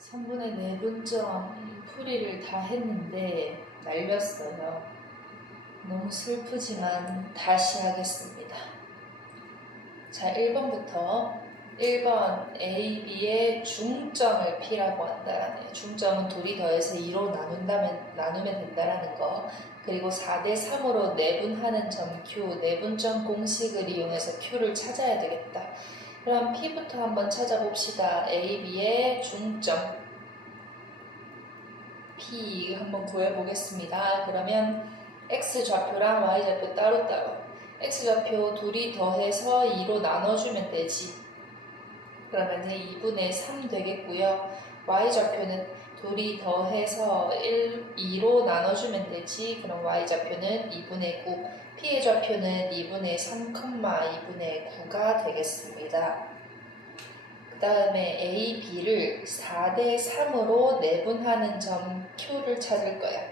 3분의 4분점 풀이를 다 했는데 날렸어요. 너무 슬프지만 다시 하겠습니다. 자, 1번부터 1번 A, B의 중점을 P라고 한다라는, 중점은 둘이 더해서 2로 나누면 된다라는 거. 그리고 4대 3으로 내분하는 점 Q, 내분점 공식을 이용해서 Q를 찾아야 되겠다. 그럼 P부터 한번 찾아봅시다. A, B의 중점 P 한번 구해보겠습니다. 그러면 X좌표랑 Y좌표 따로따로, X좌표 둘이 더해서 2로 나눠주면 되지. 그러면 2분의 3 되겠고요. Y좌표는 둘이 더해서 2로 나눠주면 되지. 그럼 Y좌표는 2분의 9, P의 좌표는 2분의 3, 2분의 9가 되겠습니다. 그 다음에 A, B를 4대 3으로 내분하는 점 Q를 찾을 거야.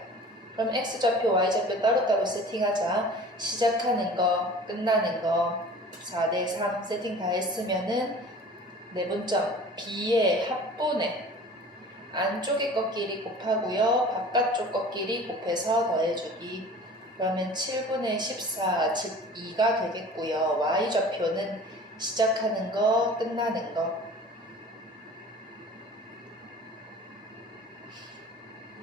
그럼 X좌표, Y좌표 따로따로 세팅하자. 시작하는 거, 끝나는 거 4대 3 세팅 다 했으면은 내분점 B의 합분에 안쪽의 것끼리 곱하고요. 바깥쪽 것끼리 곱해서 더해주기. 그러면 7분의 14, 즉 2가 되겠고요. Y좌표는 시작하는 거, 끝나는 거.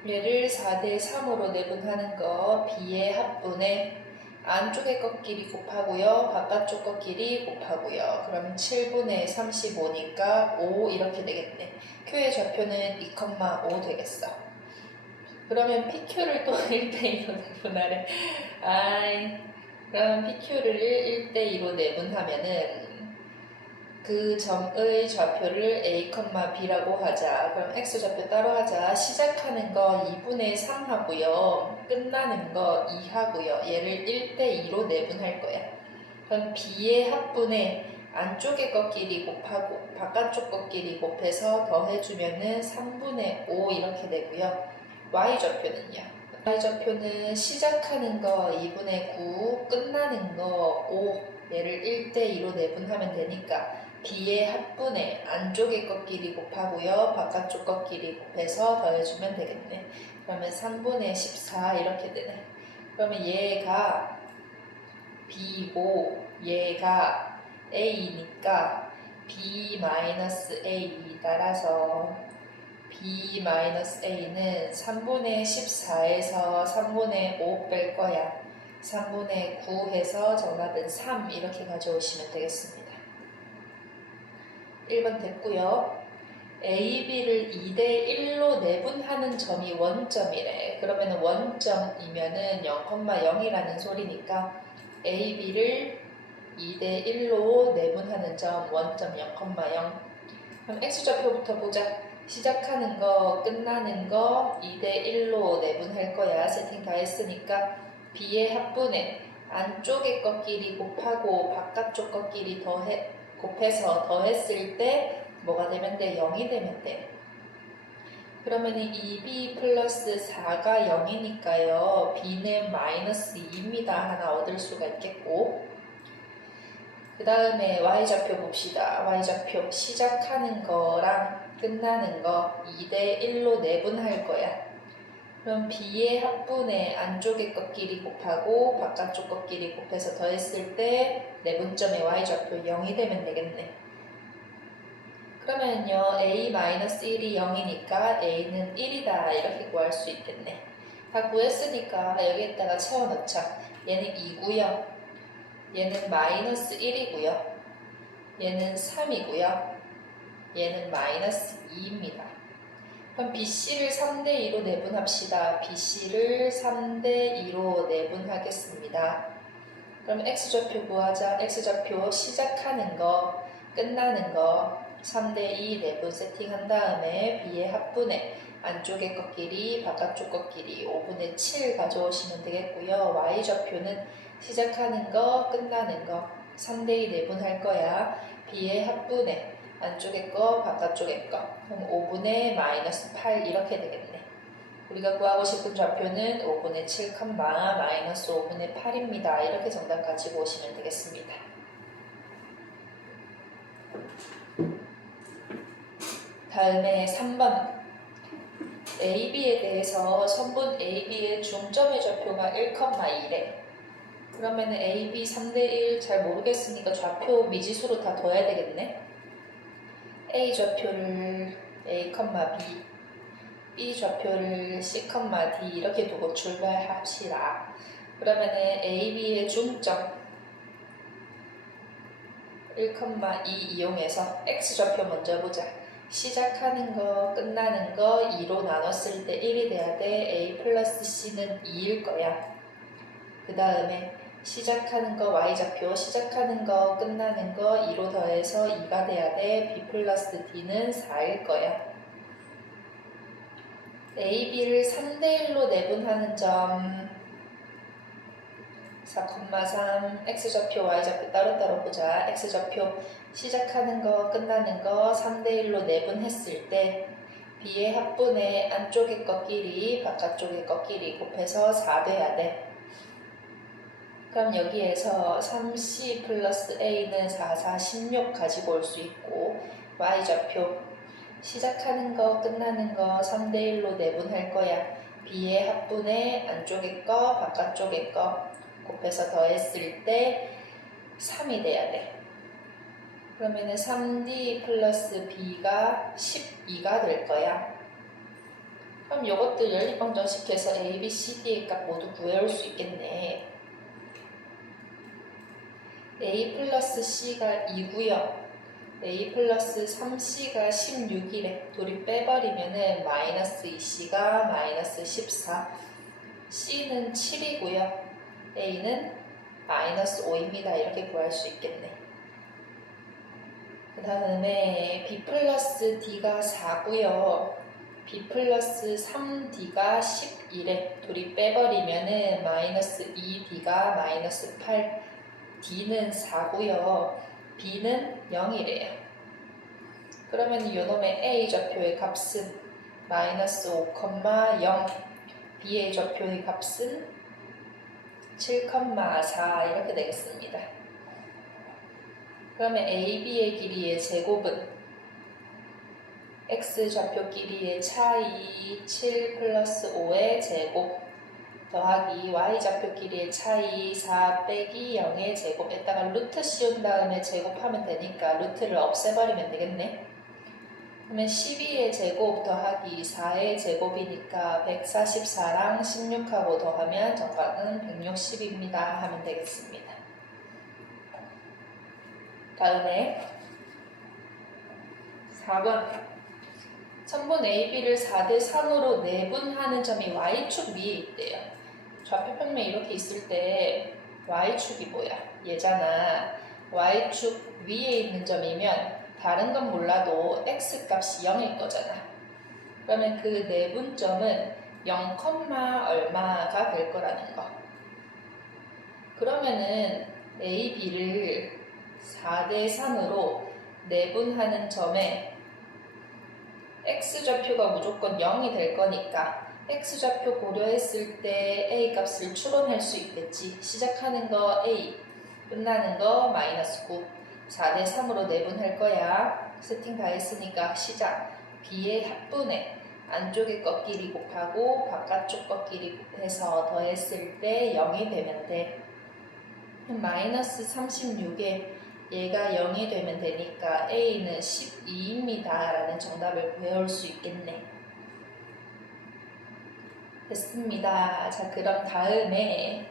얘를 4대 3으로 내분하는 거 B의 합분에 안쪽의 것끼리 곱하고요. 바깥쪽 것끼리 곱하고요. 그러면 7분의 35니까 5 이렇게 되겠네. Q의 좌표는 2,5 되겠어. 그러면 PQ를 또 1대2로 내분하래. 그러면 PQ를 1대2로 내분하면은 그 점의 좌표를 A, B라고 하자. 그럼 X좌표 따로 하자. 시작하는 거 2분의 3 하고요. 끝나는 거 2 하고요. 얘를 1대2로 내분할 거야. 그럼 B의 합분에 안쪽의 것끼리 곱하고 바깥쪽 것끼리 곱해서 더해주면은 3분의 5 이렇게 되고요. Y좌표는요. Y좌표는 시작하는 거 2분의 9, 끝나는 거 5. 얘를 1대2로 내분하면 되니까 B의 합분에 안쪽의 것끼리 곱하고요. 바깥쪽 것끼리 곱해서 더해주면 되겠네. 그러면 3분의 14 이렇게 되네. 그러면 얘가 B고 얘가 A니까 B-A 따라서 B-A는 3분의 14에서 3분의 5 뺄 거야. 3분의 9 해서 정답은 3 이렇게 가져오시면 되겠습니다. 1번 됐고요. A, B를 2대1로 내분하는 점이 원점이래. 그러면 원점이면은 0,0이라는 소리니까 A, B를 2대1로 내분하는 점 원점 0,0. 그럼 X좌표부터 보자. 시작하는 거, 끝나는 거 2대1로 내분할 거야. 세팅 다 했으니까 B의 합분에 안쪽의 것끼리 곱하고 바깥쪽 것끼리 곱해서 더했을 때 뭐가 되면 돼? 0이 되면 돼. 그러면 2B 플러스 4가 0이니까요. B는 마이너스 2입니다. 하나 얻을 수가 있겠고. 그 다음에 Y좌표 봅시다. Y좌표 시작하는 거랑 끝나는 거 2대1로 내분할 거야. 그럼 B의 합분에 안쪽의 것끼리 곱하고 바깥쪽 것끼리 곱해서 더했을 때 내분점의 Y좌표 0이 되면 되겠네. 그러면요 A-1이 0이니까 A는 1이다 이렇게 구할 수 있겠네. 다 구했으니까 여기에다가 채워넣자. 얘는 2고요. 얘는 마이너스 1이고요. 얘는 3이고요. 얘는 마이너스 2입니다. 그럼 BC를 3대2로 내분합시다. BC를 3대2로 내분하겠습니다. 그럼 X좌표 구하자. X좌표 시작하는 거, 끝나는 거 3대2 내분 세팅한 다음에 B의 합분에 안쪽의 것끼리 바깥쪽 것끼리 5분의 7 가져오시면 되겠고요. Y좌표는 시작하는 거, 끝나는 거 3대2 내분할 거야. B의 합분에 안쪽의 거, 바깥쪽의 거. 그럼 5분의 마이너스 8 이렇게 되겠네. 우리가 구하고 싶은 좌표는 5분의 7, 마이너스 5분의 8입니다. 이렇게 정답 가지고 오시면 되겠습니다. 다음에 3번. AB에 대해서 선분 AB의 중점의 좌표가 1,1래. 그러면 AB 3대1 잘 모르겠으니까 좌표 미지수로 다 둬야 되겠네. A 좌표를 A, B, B 좌표를 C, D 이렇게 두고 출발합시다. 그러면 AB의 중점 1,2 이용해서 X좌표 먼저 보자. 시작하는 거, 끝나는 거 2로 나눴을 때 1이 돼야 돼. A 플러스 C는 2일 거야. 그 다음에 시작하는 거 Y좌표, 시작하는 거, 끝나는 거 2로 더해서 2가 돼야 돼. B 플러스 D는 4일 거야. A, B를 3대1로 내분하는 점 4,3 X좌표, Y좌표 따로따로 보자. X좌표 시작하는 거, 끝나는 거 3대1로 내분했을 때 B의 합분의 안쪽의 것끼리 바깥쪽의 것끼리 곱해서 4 돼야 돼. 그럼 여기에서 3C 플러스 A는 4, 4, 16 가지고 올 수 있고 Y좌표 시작하는 거, 끝나는 거 3대1로 내분할 거야. B의 합분의 안쪽의 거, 바깥쪽의 거 곱해서 더했을 때 3이 돼야 돼. 그러면은 3D 플러스 B가 12가 될 거야. 그럼 이것들 연립방정식해서 A, B, C, D의 값 모두 구해올 수 있겠네. A 플러스 C가 2고요. A 플러스 3C가 16이래. 둘이 빼버리면은 마이너스 2C가 마이너스 14. C는 7이고요. A는 마이너스 5입니다. 이렇게 구할 수 있겠네. 그 다음에 B 플러스 D가 4고요. B 플러스 3D가 11에 둘이 빼버리면은 마이너스 2D가 마이너스 8. D는 4고요. B는 0이래요. 그러면 이놈의 A 좌표의 값은 마이너스 5,0. B의 좌표의 값은 7,4 이렇게 되겠습니다. 그러면 AB의 길이의 제곱은 X좌표 길이의 차이 7 플러스 5의 제곱 더하기 Y좌표 길이의 차이 4 빼기 0의 제곱에다가 루트 씌운 다음에 제곱하면 되니까 루트를 없애버리면 되겠네. 그러면 12의 제곱 더하기 4의 제곱이니까 144랑 16하고 더하면 정각은 160입니다. 하면 되겠습니다. 다음에 4번 선분 AB를 4대3으로 내분하는 점이 Y축 위에 있대요. 좌표평면 이렇게 있을 때 Y축이 뭐야? 얘잖아. Y축 위에 있는 점이면 다른 건 몰라도 X값이 0일 거잖아. 그러면 그 내분점은 0, 얼마가 될 거라는 거. 그러면은 A, B를 4대3으로 내분하는 점에 X좌표가 무조건 0이 될 거니까 X좌표 고려했을 때 A 값을 추론할 수 있겠지. 시작하는 거 A, 끝나는 거 마이너스 9. 4대3으로 내분할 거야. 세팅 다 했으니까 시작. B의 합분에 안쪽의 것끼리 곱하고 바깥쪽 것끼리 곱해서 더했을 때 0이 되면 돼. 마이너스 36에 얘가 0이 되면 되니까 A는 12입니다. 라는 정답을 구해올 수 있겠네. 됐습니다. 자, 그럼 다음에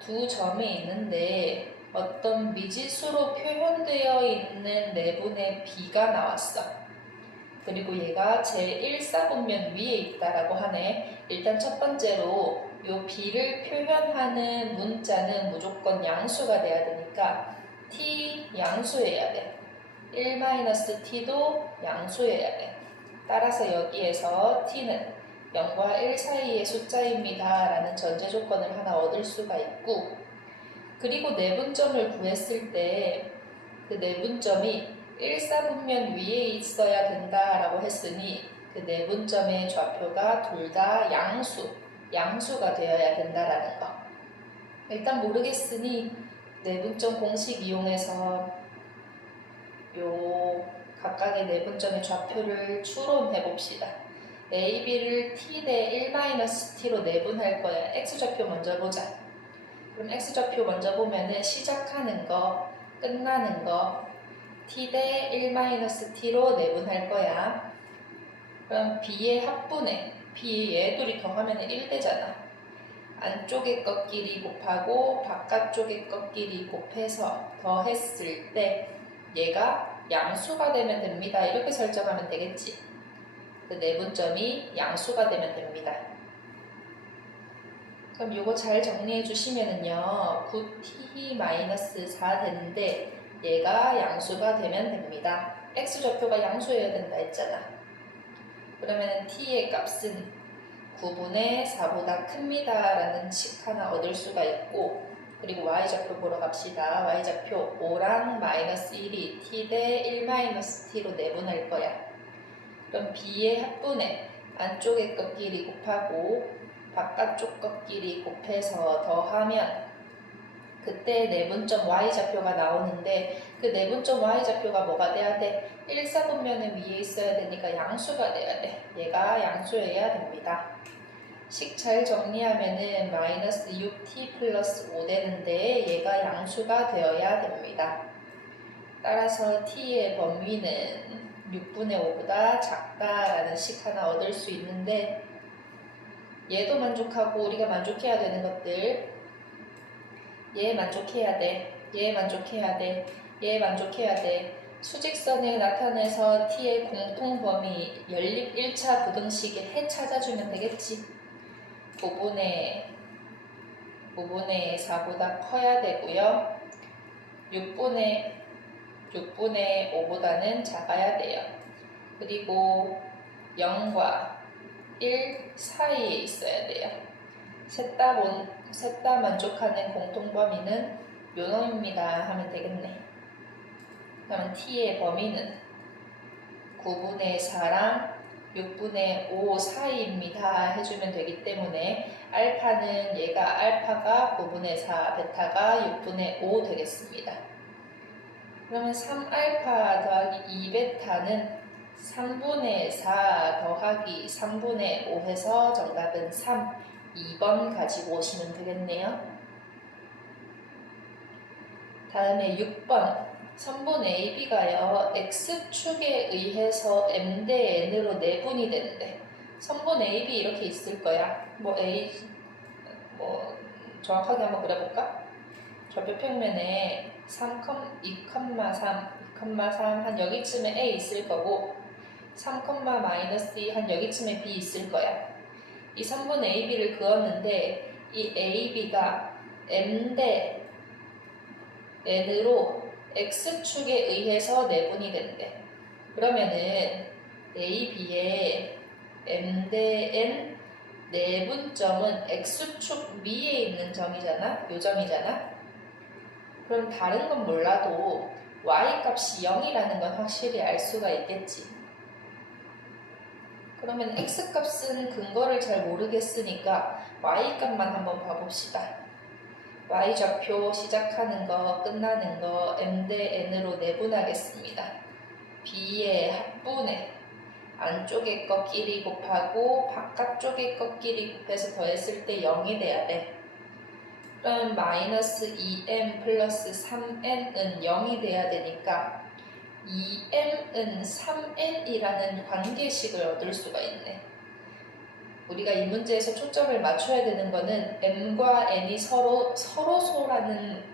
두 점이 있는데 어떤 미지수로 표현되어 있는 내분의 B가 나왔어. 그리고 얘가 제1사분면 위에 있다라고 하네. 일단 첫 번째로 요 B를 표현하는 문자는 무조건 양수가 돼야 되니까 t 양수여야 돼. 1-t도 양수여야 돼. 따라서 여기에서 t는 0과 1 사이의 숫자입니다. 라는 전제 조건을 하나 얻을 수가 있고, 그리고 내분점을 구했을 때 그 내분점이 1사분면 위에 있어야 된다라고 했으니 그 내분점의 좌표가 둘 다 양수가 되어야 된다라는 거. 일단 모르겠으니 내분점 공식 이용해서 요 각각의 내분점의 좌표를 추론해 봅시다. a, b를 t 대 1-t로 내분할 거야. x좌표 먼저 보자. 그럼 x좌표 먼저 보면은 시작하는 거, 끝나는 거 t 대 1-t로 내분할 거야. 그럼 b의 합분에 b 얘 둘이 더하면 1되잖아. 안쪽의 것끼리 곱하고 바깥쪽의 것끼리 곱해서 더했을 때 얘가 양수가 되면 됩니다. 이렇게 설정하면 되겠지. 그 내분점이 양수가 되면 됩니다. 그럼 이거 잘 정리해 주시면은요 9t-4 되는데 얘가 양수가 되면 됩니다. x좌표가 양수여야 된다 했잖아. 그러면 t의 값은 9분의 4보다 큽니다 라는 식 하나 얻을 수가 있고, 그리고 y좌표 보러 갑시다. y좌표 5랑 마이너스 1이 t 대 1-t로 내분할 거야. 그럼 b의 합분에 안쪽의 것끼리 곱하고 바깥쪽 것끼리 곱해서 더하면 그때 내분점 y좌표가 나오는데, 그 내분점 y좌표가 뭐가 돼야 돼? 1사분면에 위에 있어야 되니까 양수가 돼야 돼. 얘가 양수여야 됩니다. 식 잘 정리하면은 마이너스 6t 플러스 5 되는데 얘가 양수가 되어야 됩니다. 따라서 t의 범위는 6분의 5보다 작다라는 식 하나 얻을 수 있는데, 얘도 만족하고 우리가 만족해야 되는 것들, 얘 만족해야 돼, 얘 만족해야 돼, 얘 만족해야 돼. 수직선에 나타내서 t의 공통범위 연립 1차 부등식의 해 찾아주면 되겠지. 5분의 4보다 커야 되고요. 6분의 5보다는 작아야 돼요. 그리고 0과 1 사이에 있어야 돼요. 셋 다 만족하는 공통범위는 요 놈입니다 하면 되겠네. 그러면 t의 범위는 9분의 4랑 6분의 5 사이입니다 해주면 되기 때문에 알파는 얘가 알파가 9분의 4, 베타가 6분의 5 되겠습니다. 그러면 3알파 더하기 2베타는 3분의 4 더하기 3분의 5 해서 정답은 3, 2번 가지고 오시면 되겠네요. 다음에 6번 선분 AB가요 X축에 의해서 M 대 N으로 내분이 되는데, 선분 AB 이렇게 있을 거야. 정확하게 한번 그려볼까? 좌표 평면에 3, 2,3 한 여기쯤에 A 있을 거고, 3, -2 한 여기쯤에 B 있을 거야. 이 선분 AB를 그었는데 이 AB가 M 대 N으로 X축에 의해서 내분이 된대. 그러면은 AB의 M 대 N 내분점은 X축 위에 있는 점이잖아. 요 점이잖아. 그럼 다른 건 몰라도 Y 값이 0이라는 건 확실히 알 수가 있겠지. 그러면 X값은 근거를 잘 모르겠으니까 Y값만 한번 봐봅시다. Y좌표 시작하는 거, 끝나는 거 M 대 N으로 내분하겠습니다. B의 합분에 안쪽의 것끼리 곱하고 바깥쪽의 것끼리 곱해서 더했을 때 0이 돼야 돼. 그럼 마이너스 2m 플러스 3n은 0이 돼야 되니까 2m은 3n이라는 관계식을 얻을 수가 있네. 우리가 이 문제에서 초점을 맞춰야 되는 거는 m과 n이 서로소라는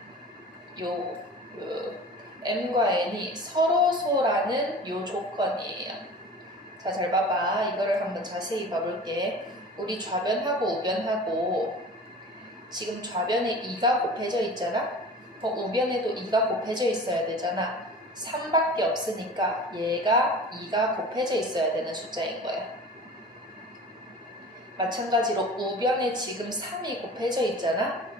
m과 n이 서로소라는 요 조건이에요. 자, 잘 봐봐. 이거를 한번 자세히 봐볼게. 우리 좌변하고 우변하고 지금 좌변에 2가 곱해져 있잖아? 우변에도 2가 곱해져 있어야 되잖아. 3밖에 없으니까 얘가 2가 곱해져 있어야 되는 숫자인 거야. 마찬가지로 우변에 지금 3이 곱해져 있잖아?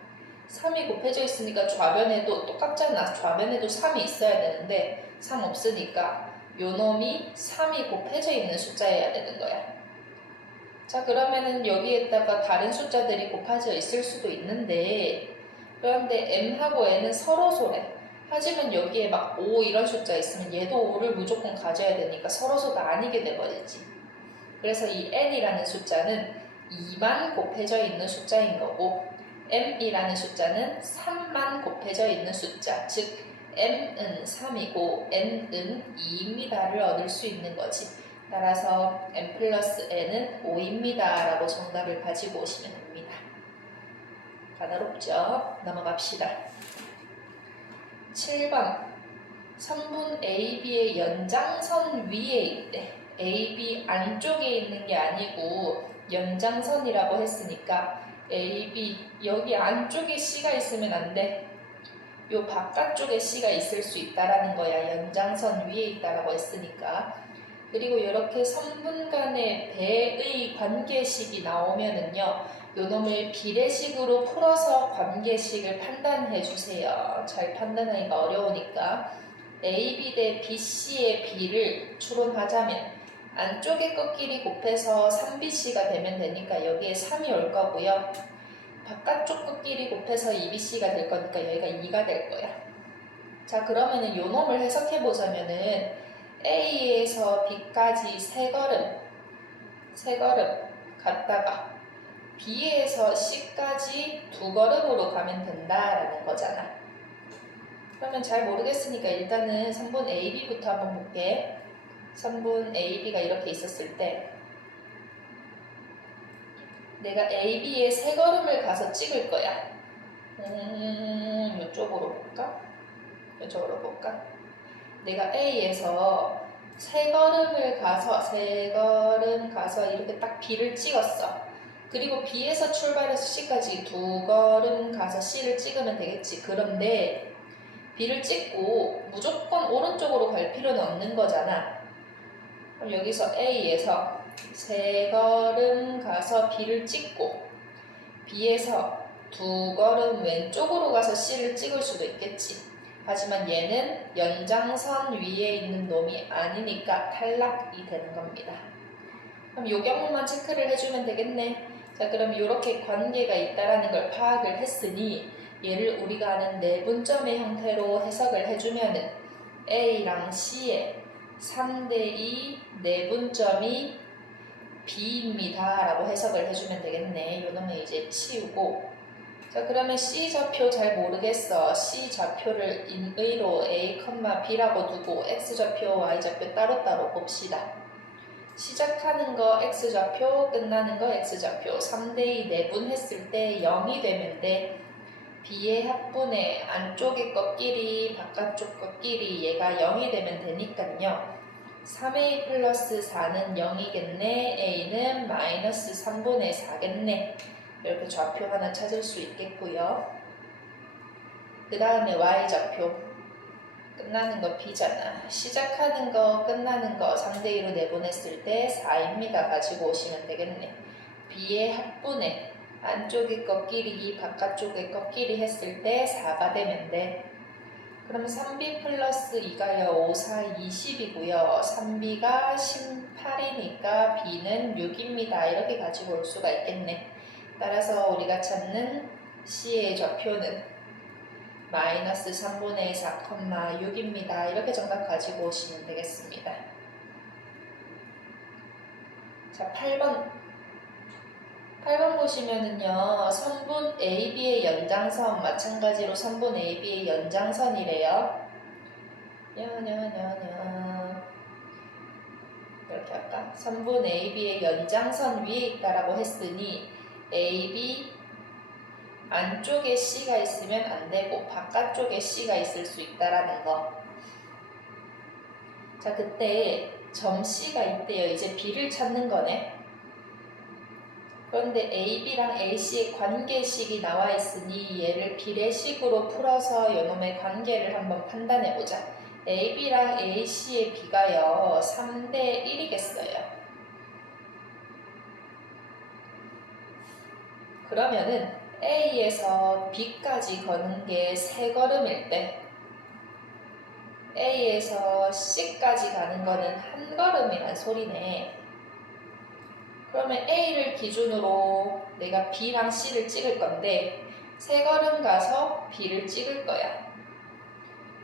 3이 곱해져 있으니까 좌변에도 똑같잖아. 좌변에도 3이 있어야 되는데 3 없으니까 요 놈이 3이 곱해져 있는 숫자여야 되는 거야. 자, 그러면은 여기에다가 다른 숫자들이 곱해져 있을 수도 있는데, 그런데 m하고 n은 서로소래. 하지만 여기에 막 5 이런 숫자 있으면 얘도 5를 무조건 가져야 되니까 서로서가 아니게 돼버리지. 그래서 이 n이라는 숫자는 2만 곱해져 있는 숫자인 거고 m이라는 숫자는 3만 곱해져 있는 숫자, 즉 m은 3이고 n은 2입니다를 얻을 수 있는 거지. 따라서 m 플러스 n은 5입니다 라고 정답을 가지고 오시면 됩니다. 까다롭죠? 넘어갑시다. 7번 선분 AB의 연장선 위에 있대. AB 안쪽에 있는 게 아니고 연장선이라고 했으니까 AB 여기 안쪽에 C가 있으면 안 돼. 요 바깥쪽에 C가 있을 수 있다라는 거야. 연장선 위에 있다라고 했으니까. 그리고 이렇게 선분 간의 배의 관계식이 나오면은요, 요 놈을 비례식으로 풀어서 관계식을 판단해 주세요. 잘 판단하기가 어려우니까. AB 대 BC의 B를 추론하자면 안쪽의 것끼리 곱해서 3BC가 되면 되니까 여기에 3이 올 거고요. 바깥쪽 것끼리 곱해서 2BC가 될 거니까 여기가 2가 될 거야. 자, 그러면은 요 놈을 해석해 보자면은 A에서 B까지 세 걸음 갔다가 B에서 C까지 두 걸음으로 가면 된다라는 거잖아. 그러면 잘 모르겠으니까 일단은 선분 AB부터 한번 볼게. 선분 AB가 이렇게 있었을 때 내가 AB에 세 걸음을 가서 찍을 거야. 이쪽으로 볼까? 이쪽으로 볼까? 내가 A에서 세 걸음 가서 이렇게 딱 B를 찍었어. 그리고 B에서 출발해서 C까지 두 걸음 가서 C를 찍으면 되겠지. 그런데 B를 찍고 무조건 오른쪽으로 갈 필요는 없는 거잖아. 그럼 여기서 A에서 세 걸음 가서 B를 찍고 B에서 두 걸음 왼쪽으로 가서 C를 찍을 수도 있겠지. 하지만 얘는 연장선 위에 있는 놈이 아니니까 탈락이 되는 겁니다. 그럼 이 경우만 체크를 해주면 되겠네. 자, 그럼 이렇게 관계가 있다라는 걸 파악을 했으니 얘를 우리가 아는 내분점의 형태로 해석을 해주면은 A랑 C의 3대2 내분점이 B입니다 라고 해석을 해주면 되겠네. 요 놈은 이제 치우고, 자, 그러면 C 좌표 잘 모르겠어. C 좌표를 인의로 A, B라고 두고 X 좌표, Y 좌표 따로따로 봅시다. 시작하는 거 X 좌표, 끝나는 거 X 좌표. 3대2 내분했을 때 0이 되면 돼. B의 합분의 안쪽의 것끼리 바깥쪽 것끼리 얘가 0이 되면 되니까요. 3A 플러스 4는 0이겠네. A는 마이너스 3분의 4겠네. 이렇게 좌표 하나 찾을 수 있겠고요. 그 다음에 Y좌표. 끝나는 거 B잖아. 시작하는 거, 끝나는 거 3대2로 내보냈을 때 4입니다. 가지고 오시면 되겠네. B의 합분의 안쪽의 것끼리 바깥쪽의 것끼리 했을 때 4가 되면 돼. 그럼 3B 플러스 2가요. 5, 4, 20이고요. 3B가 18이니까 B는 6입니다. 이렇게 가지고 올 수가 있겠네. 따라서 우리가 찾는 C의 좌표는 마이너스 3분의 4, 6입니다. 이렇게 정답 가지고 오시면 되겠습니다. 자, 8번 보시면은요, 선분 AB의 연장선 마찬가지로 선분 AB의 연장선이래요. 이렇게 할까? 선분 AB의 연장선 위에 있다라고 했으니 AB 안쪽에 C가 있으면 안 되고 바깥쪽에 C가 있을 수 있다라는 거. 자, 그때 점 C가 있대요. 이제 B를 찾는 거네. 그런데 AB랑 AC의 관계식이 나와 있으니 얘를 비례식으로 풀어서 요놈의 관계를 한번 판단해보자. AB랑 AC의 B가요 3대 1이겠어요. 그러면은 A에서 B까지 거는 게 3걸음일 때 A에서 C까지 가는 거는 1걸음이란 소리네. 그러면 A를 기준으로 내가 B랑 C를 찍을 건데 3걸음 가서 B를 찍을 거야.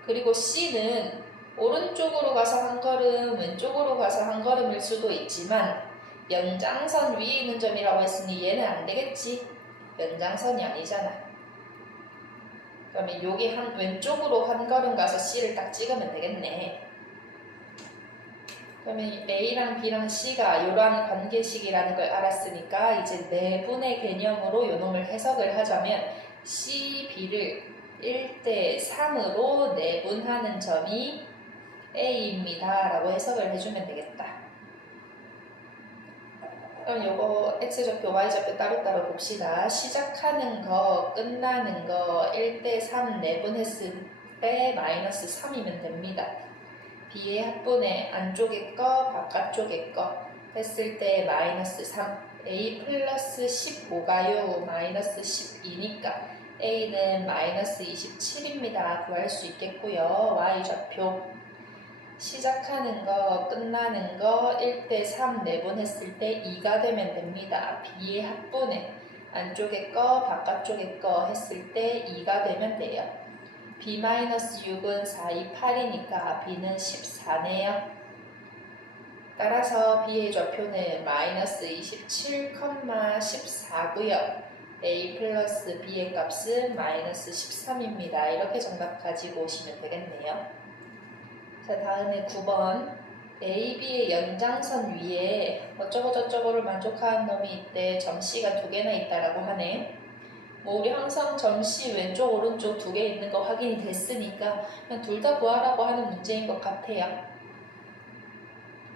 그리고 C는 오른쪽으로 가서 한 걸음, 왼쪽으로 가서 한 걸음일 수도 있지만 연장선 위에 있는 점이라고 했으니 얘는 안 되겠지. 연장선이 아니잖아. 그러면 여기 왼쪽으로 한 걸음 가서 C를 딱 찍으면 되겠네. 그러면 A랑 B랑 C가 이러한 관계식이라는 걸 알았으니까 이제 내분의 개념으로 요놈을 해석을 하자면 C, B를 1대 3으로 내분하는 점이 A입니다 라고 해석을 해주면 되겠다. 그럼 요거 X좌표, Y좌표 따로따로 봅시다. 시작하는 거, 끝나는 거 1대 3 내분했을 때 마이너스 3이면 됩니다. B의 합분의 안쪽의 거, 바깥쪽의 거 했을 때 마이너스 3. A 플러스 15가요? 마이너스 12니까 A는 마이너스 27입니다. 구할 수 있겠고요. Y좌표. 시작하는 거, 끝나는 거 1대 3 내분했을 때 2가 되면 됩니다. B의 합분의 안쪽의 거, 바깥쪽의 거 했을 때 2가 되면 돼요. B-6은 4, 2, 8이니까 B는 14네요. 따라서 B의 좌표는 마이너스 27,14고요. A 플러스 B의 값은 마이너스 13입니다. 이렇게 정답 가지고 오시면 되겠네요. 자, 다음에 9번. A, B의 연장선 위에 어쩌고저쩌고를 만족하는 놈이 있대. 점 C가 2개나 있다라고 하네. 뭐 우리 항상 점 C 왼쪽 오른쪽 2개 있는 거 확인이 됐으니까 그냥 둘 다 구하라고 하는 문제인 것 같아요.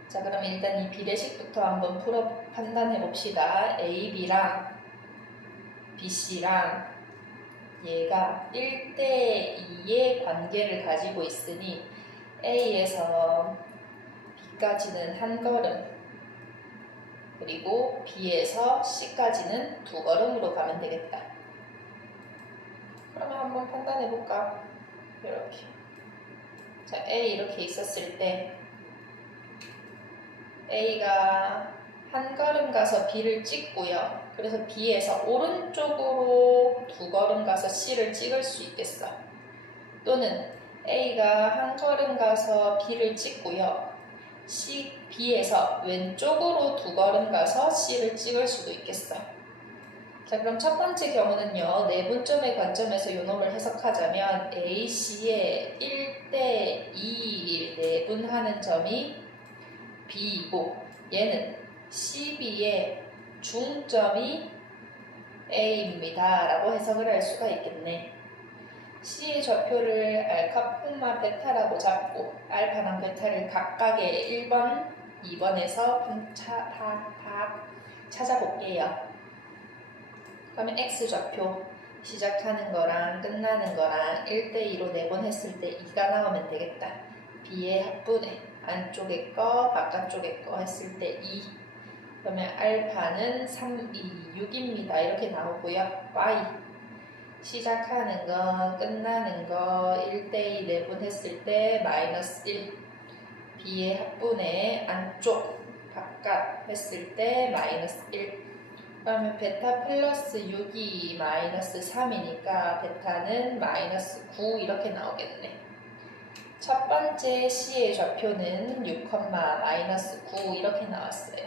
자, 그럼 일단 이 비례식부터 한번 판단해 봅시다. A, B랑 B, C랑 얘가 1대2의 관계를 가지고 있으니 A에서 B까지는 한 걸음, 그리고 B에서 C까지는 2걸음으로 가면 되겠다. 그러면 한번 판단해 볼까? 이렇게. 자, A 이렇게 있었을 때 A가 한 걸음 가서 B를 찍고요. 그래서 B에서 오른쪽으로 2걸음 가서 C를 찍을 수 있겠어. 또는 A가 한 걸음 가서 B를 찍고요. B에서 왼쪽으로 2걸음 가서 C를 찍을 수도 있겠어. 자, 그럼 첫 번째 경우는요. 내분점의 관점에서 요놈을 해석하자면 A, C의 1대2 내분하는 점이 B이고 얘는 CB의 중점이 A입니다. 라고 해석을 할 수가 있겠네. C의 좌표를 알파, 콤마, 베타라고 잡고 알파랑 베타를 각각의 1번, 2번에서 찾아볼게요. 그러면 X좌표 시작하는 거랑 끝나는 거랑 1대2로 내분했을 때 2가 나오면 되겠다. B의 합분의 안쪽의 거, 바깥쪽의 거 했을 때 2. 그러면 알파는 3, 2, 6입니다. 이렇게 나오고요. Y 시작하는 거, 끝나는 거 1대2 내분했을 때 마이너스 1. B의 합분의 안쪽, 바깥 했을 때 마이너스 1. 그러면 베타 플러스 6이 마이너스 3이니까 베타는 마이너스 9 이렇게 나오겠네. 첫 번째 C의 좌표는 6, 마이너스 9 이렇게 나왔어요.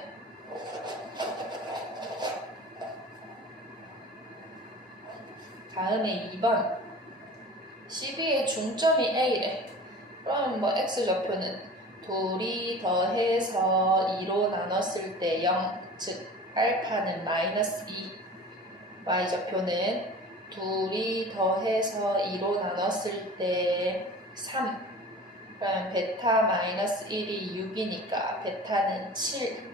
다음에 2번. CB의 중점이 A래. 그럼 뭐 X좌표는 둘이 더해서 2로 나눴을 때 0, 즉 알파는 마이너스 2. Y좌표는 둘이 더해서 2로 나눴을 때 3. 그러면 베타 마이너스 1이 6이니까 베타는 7.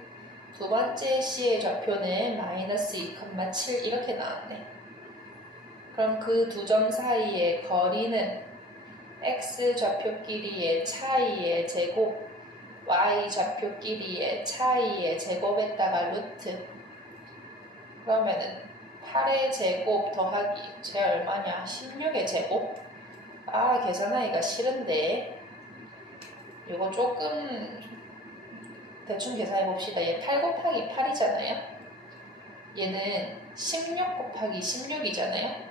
두 번째 C의 좌표는 마이너스 2,7 이렇게 나왔네. 그럼 그 두 점 사이의 거리는 X좌표끼리의 차이의 제곱, Y좌표끼리의 차이의 제곱에다가 루트. 그러면은 8의 제곱 더하기 제 얼마냐? 16의 제곱? 계산하기가 싫은데 이거 조금 대충 계산해 봅시다. 얘 8 곱하기 8이잖아요. 얘는 16 곱하기 16이잖아요.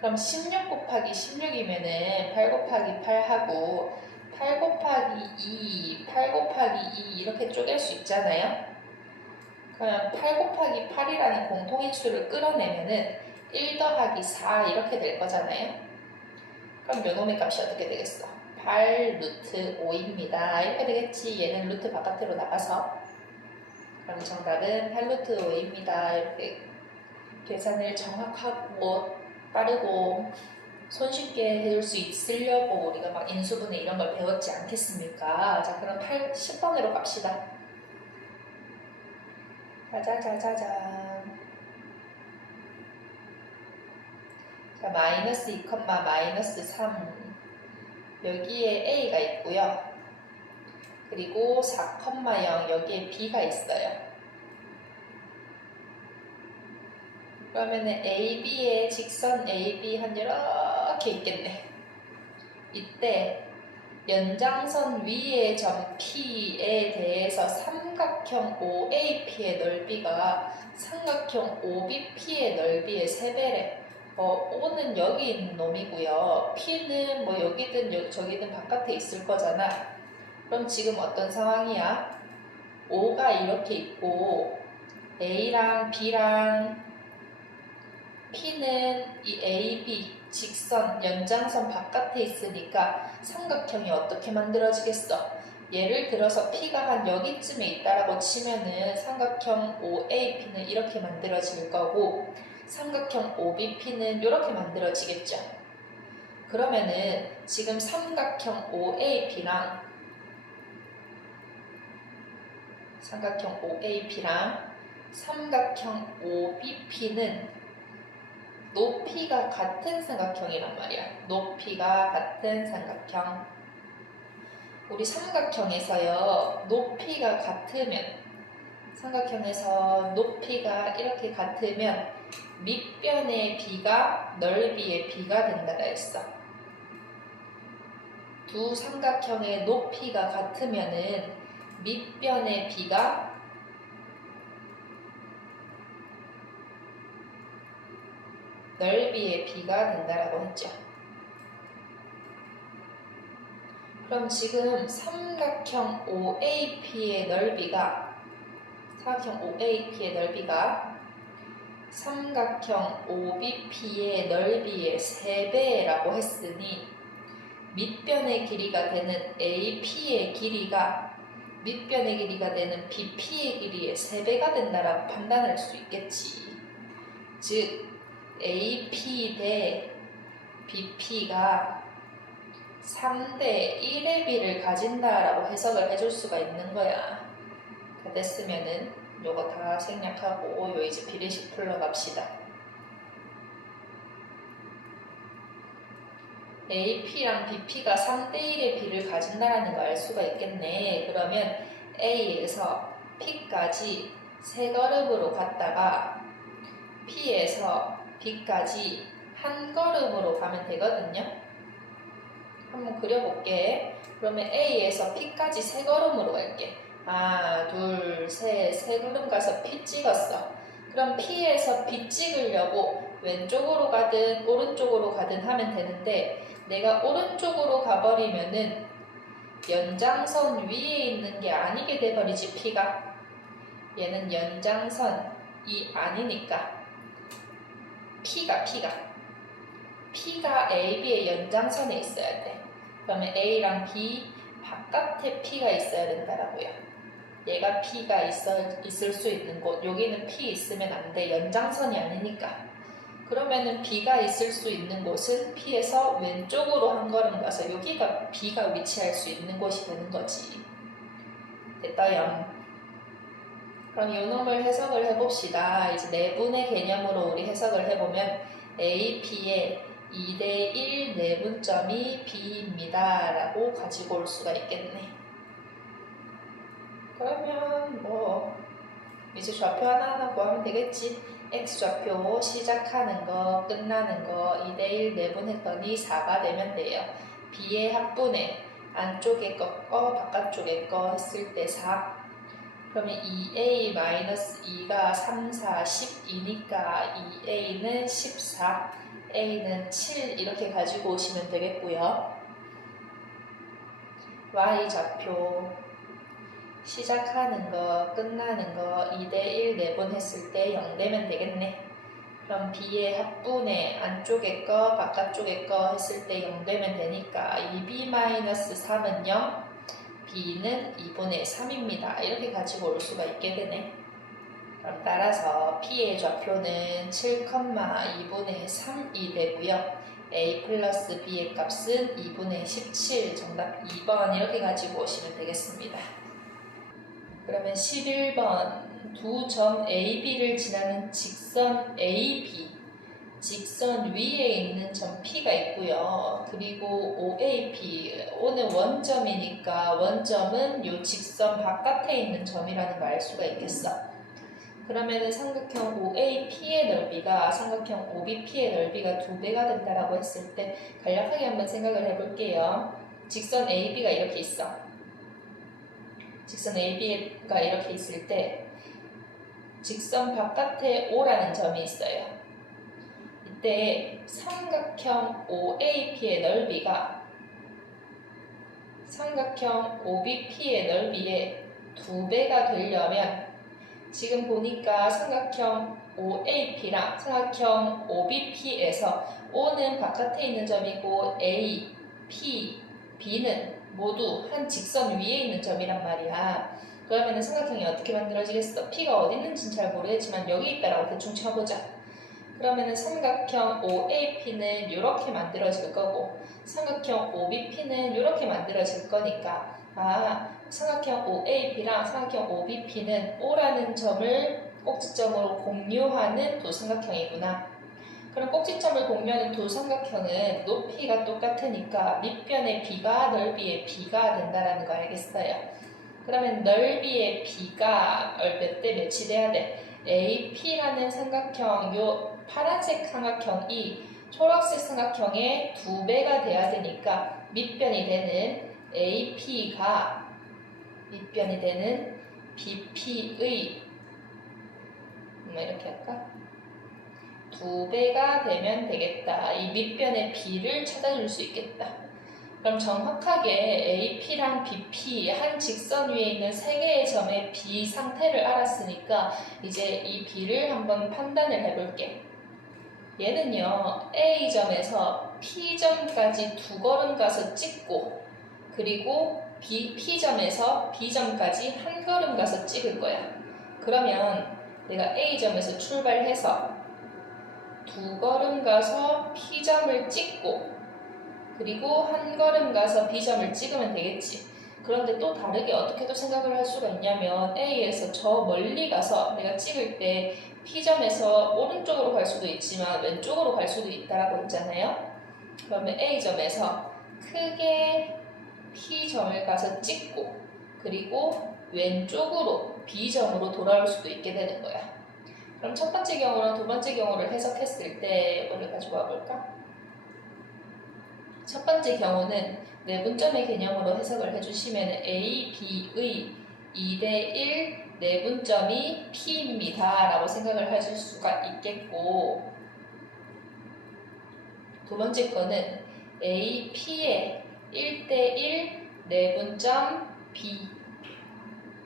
그럼 16 곱하기 16이면은 8 곱하기 8하고 8 곱하기 2, 8 곱하기 2 이렇게 쪼갤 수 있잖아요. 그럼 8 곱하기 8이라는 공통인수를 끌어내면은 1 더하기 4 이렇게 될 거잖아요. 그럼 요놈의 값이 어떻게 되겠어? 8 루트 5입니다. 이렇게 되겠지. 얘는 루트 바깥으로 나가서. 그럼 정답은 8 루트 5입니다. 이렇게 계산을 정확하고 빠르고 손쉽게 해줄 수 있으려고 우리가 막 인수분해 이런 걸 배웠지 않겠습니까? 자, 그럼 10번으로 갑시다. 짜자자자잔. 자, 마이너스 2, 마이너스 3. 여기에 A가 있고요. 그리고 4,0 여기에 B가 있어요. 그러면은 AB에 직선 AB 한 이렇게 있겠네. 이때 연장선 위의 점 P에 대해서 삼각형 OAP의 넓이가 삼각형 OBP의 넓이의 3배래. O는 여기 있는 놈이고요. P는 뭐 여기든 저기든 바깥에 있을 거잖아. 그럼 지금 어떤 상황이야? O가 이렇게 있고 A랑 B랑 P는 이 AB 직선 연장선 바깥에 있으니까 삼각형이 어떻게 만들어지겠어? 예를 들어서 P가 한 여기쯤에 있다라고 치면은 삼각형 OAP는 이렇게 만들어질 거고 삼각형 OBP는 이렇게 만들어지겠죠. 그러면은 지금 삼각형 OAP랑 삼각형 OBP는 높이가 같은 삼각형이란 말이야. 높이가 같은 삼각형. 우리 삼각형에서요, 높이가 같으면, 삼각형에서 높이가 이렇게 같으면 밑변의 B가 넓이의 B가 된다라 했어. 두 삼각형의 높이가 같으면은 밑변의 B가 넓이의 B가 된다라고 했죠. 그럼 지금 삼각형 OAP의 넓이가 삼각형 OBP의 넓이의 3배라고 했으니 밑변의 길이가 되는 AP의 길이가 밑변의 길이가 되는 BP의 길이의 3배가 된다라고 판단할 수 있겠지. 즉 AP 대 BP가 3대 1의 비를 가진다라고 해석을 해줄 수가 있는 거야. 다 됐으면은 요거 다 생략하고 요 이제 비례식 풀러갑시다. AP랑 BP가 3대1의 비를 가진다라는 걸 알 수가 있겠네. 그러면 A에서 P까지 3걸음으로 갔다가 P에서 B까지 한 걸음으로 가면 되거든요. 한번 그려볼게. 그러면 A에서 P까지 3걸음으로 갈게. 하나, 둘, 셋, 3걸음 가서 P 찍었어. 그럼 P에서 B 찍으려고 왼쪽으로 가든 오른쪽으로 가든 하면 되는데 내가 오른쪽으로 가버리면은 연장선 위에 있는 게 아니게 돼버리지. P가 얘는 연장선이 아니니까 P가 AB의 연장선에 있어야 돼. 그러면 A랑 B 바깥에 P가 있어야 된다라고요. 얘가 P가 있을 수 있는 곳, 여기는 P 있으면 안 돼. 연장선이 아니니까. 그러면은 B가 있을 수 있는 곳은 P에서 왼쪽으로 한 걸음 가서 여기가 B가 위치할 수 있는 곳이 되는 거지. 됐다요. 그럼 이 놈을 해석을 해봅시다. 이제 내분의 개념으로 우리 해석을 해보면 AP의 2대1 내분점이 B입니다. 라고 가지고 올 수가 있겠네. 그러면 뭐 이제 좌표 하나하나 구하면 되겠지. X좌표 시작하는 거 끝나는 거 2대1 내분했더니 4가 되면 돼요. B의 합분에 안쪽에 거 바깥쪽에 거 했을 때 4. 그러면 2a-2가 3, 4, 12니까 2a는 14, a는 7 이렇게 가지고 오시면 되겠고요. y좌표 시작하는 거, 끝나는 거 2대1 4번 했을 때 0 되면 되겠네. 그럼 b의 합분의 안쪽에 거, 바깥쪽에 거 했을 때 0 되면 되니까 2b-3은 0, b는 2분의 3입니다. 이렇게 가지고 올 수가 있게 되네. 그럼 따라서 p의 좌표는 7,2분의 3이 되고요. a 플러스 b의 값은 2분의 17, 정답 2번 이렇게 가지고 오시면 되겠습니다. 그러면 11번 두 점 AB를 지나는 직선 AB, 직선 위에 있는 점 P가 있고요. 그리고 OAP, O는 원점이니까 원점은 이 직선 바깥에 있는 점이라는 걸 알 수가 있겠어. 그러면은 삼각형 OAP의 넓이가 삼각형 OBP의 넓이가 2배가 된다라고 했을 때 간략하게 한번 생각을 해볼게요. 직선 AB가 이렇게 있어. 직선 AB가 이렇게 있을 때 직선 바깥에 O라는 점이 있어요. 이때 삼각형 OAP의 넓이가 삼각형 OBP의 넓이의 2배가 되려면 지금 보니까 삼각형 OAP랑 삼각형 OBP에서 O는 바깥에 있는 점이고 A, P, B는 모두 한 직선 위에 있는 점이란 말이야. 그러면 삼각형이 어떻게 만들어지겠어? P가 어디 있는지는 잘 모르겠지만 여기 있다라고 대충 쳐보자. 그러면 삼각형 OAP는 이렇게 만들어질 거고 삼각형 OBP는 이렇게 만들어질 거니까 삼각형 OAP랑 삼각형 OBP는 O라는 점을 꼭지점으로 공유하는 두 삼각형이구나. 그럼 꼭지점을 공유하는 두 삼각형은 높이가 똑같으니까 밑변의 B가 넓이의 B가 된다는 거 알겠어요? 그러면 넓이의 B가 몇 대 몇이 돼야 돼? AP라는 삼각형, 요 파란색 삼각형이 초록색 삼각형의 2배가 돼야 되니까 밑변이 되는 AP가 밑변이 되는 BP의 이렇게 할까? 2배가 되면 되겠다. 이 밑변의 B를 찾아줄 수 있겠다. 그럼 정확하게 AP랑 BP 한 직선 위에 있는 3개의 점의 B 상태를 알았으니까 이제 이 B를 한번 판단을 해볼게. 얘는요 A점에서 P점까지 2걸음 가서 찍고 그리고 P점에서 B점까지 1걸음 가서 찍을 거야. 그러면 내가 A점에서 출발해서 2걸음 가서 P점을 찍고 그리고 1걸음 가서 B점을 찍으면 되겠지. 그런데 또 다르게 어떻게 또 생각을 할 수가 있냐면 A에서 저 멀리 가서 내가 찍을 때 P점에서 오른쪽으로 갈 수도 있지만 왼쪽으로 갈 수도 있다라고 했잖아요. 그러면 A점에서 크게 P점을 가서 찍고 그리고 왼쪽으로 B점으로 돌아올 수도 있게 되는 거야. 그럼 첫 번째 경우랑 두 번째 경우를 해석했을 때 이거를 가지고 와볼까? 첫 번째 경우는 내분점의 개념으로 해석을 해주시면 A, B의 2대1 내분점이 P입니다 라고 생각을 하실 수가 있겠고 두 번째 거는 A, P의 1대1 내분점 B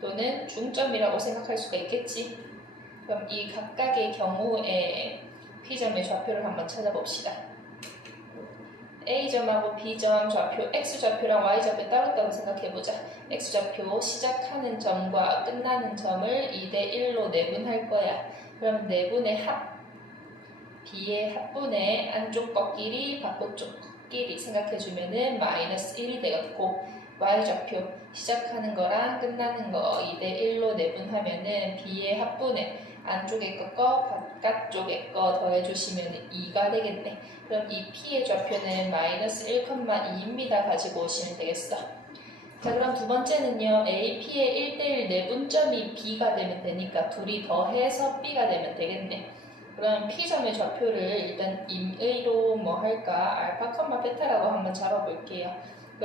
또는 중점이라고 생각할 수가 있겠지. 그럼 이 각각의 경우에 P점의 좌표를 한번 찾아봅시다. A점하고 B점 좌표, X좌표랑 Y좌표 따로따로 생각해보자. X좌표 시작하는 점과 끝나는 점을 2대1로 내분할 거야. 그럼 내분의 합, B의 합분의 안쪽 꺾끼리 바깥쪽 꺾끼리 생각해주면은 마이너스 1이 되겠고 Y좌표 시작하는 거랑 끝나는 거 2대1로 내분하면은 B의 합분의 안쪽에 거 바깥쪽에 거 더해주시면 2가 되겠네. 그럼 이 P의 좌표는 마이너스 1,2입니다. 가지고 오시면 되겠어. 자, 그럼 두 번째는요. A, P의 1대1 내분점이 B가 되면 되니까 둘이 더해서 B가 되면 되겠네. 그럼 P점의 좌표를 일단 임의로 뭐 할까? 알파, 베타라고 한번 잡아볼게요.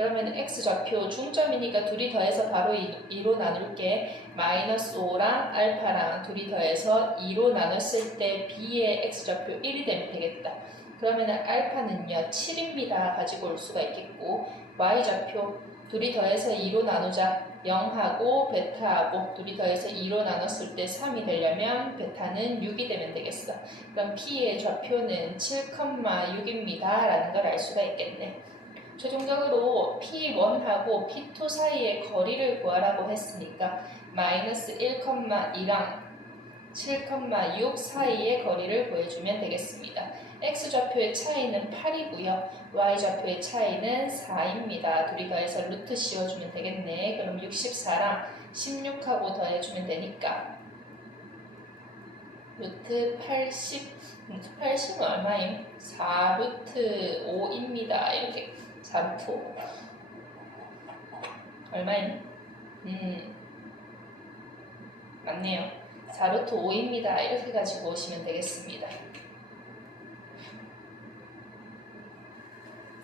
그러면 x좌표 중점이니까 둘이 더해서 바로 2로 나눌게. 마이너스 5랑 알파랑 둘이 더해서 2로 나눴을 때 b의 x좌표 1이 되면 되겠다. 그러면 알파는요 7입니다 가지고 올 수가 있겠고, y좌표 둘이 더해서 2로 나누자. 0하고 베타하고 둘이 더해서 2로 나눴을 때 3이 되려면 베타는 6이 되면 되겠어. 그럼 P의 좌표는 7,6입니다 라는 걸 알 수가 있겠네. 최종적으로 P1하고 P2 사이의 거리를 구하라고 했으니까 마이너스 1,2랑 7,6 사이의 거리를 구해주면 되겠습니다. x좌표의 차이는 8이고요. y좌표의 차이는 4입니다. 둘이 더해서 루트 씌워주면 되겠네. 그럼 64랑 16하고 더해주면 되니까 루트 80은 얼마임? 4루트 5입니다. 이렇게 4루트 5 얼마임? 맞네요. 4루트 5입니다. 이렇게 가지고 오시면 되겠습니다.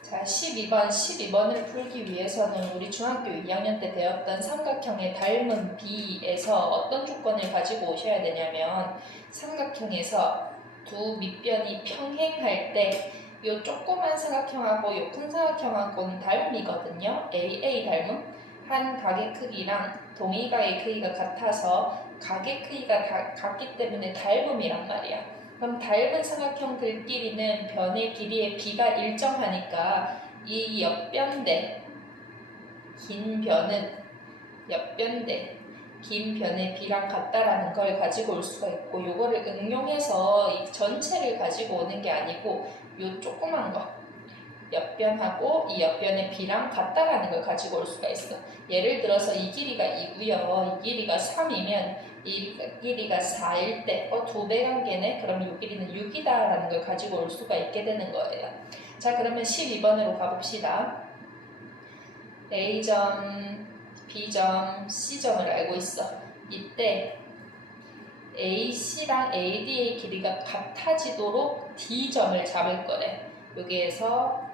자, 12번을 풀기 위해서는 우리 중학교 2학년 때 배웠던 삼각형의 닮은 B에서 어떤 조건을 가지고 오셔야 되냐면, 삼각형에서 두 밑변이 평행할 때 이 조그만 삼각형하고 이 큰 삼각형하고는 닮음이거든요. AA 닮음. 한 각의 크기랑 동의각의 크기가 같아서 각의 크기가 같기 때문에 닮음이란 말이야. 그럼 닮은 삼각형들끼리는 변의 길이의 b가 일정하니까 이 옆변대 긴 변의 b랑 같다라는 걸 가지고 올 수가 있고, 요거를 응용해서 이 전체를 가지고 오는 게 아니고 요 조그만 거 옆변하고 이 옆변의 b랑 같다라는 걸 가지고 올 수가 있어. 예를 들어서 이 길이가 2고요. 이 길이가 3이면 이 길이가 4일 때 2배 관계네? 그럼 이 길이는 6이다 라는 걸 가지고 올 수가 있게 되는 거예요. 자, 그러면 12번으로 가봅시다. A점, B점, C점을 알고 있어. 이때 AC랑 AD의 길이가 같아지도록 D점을 잡을 거래. 여기에서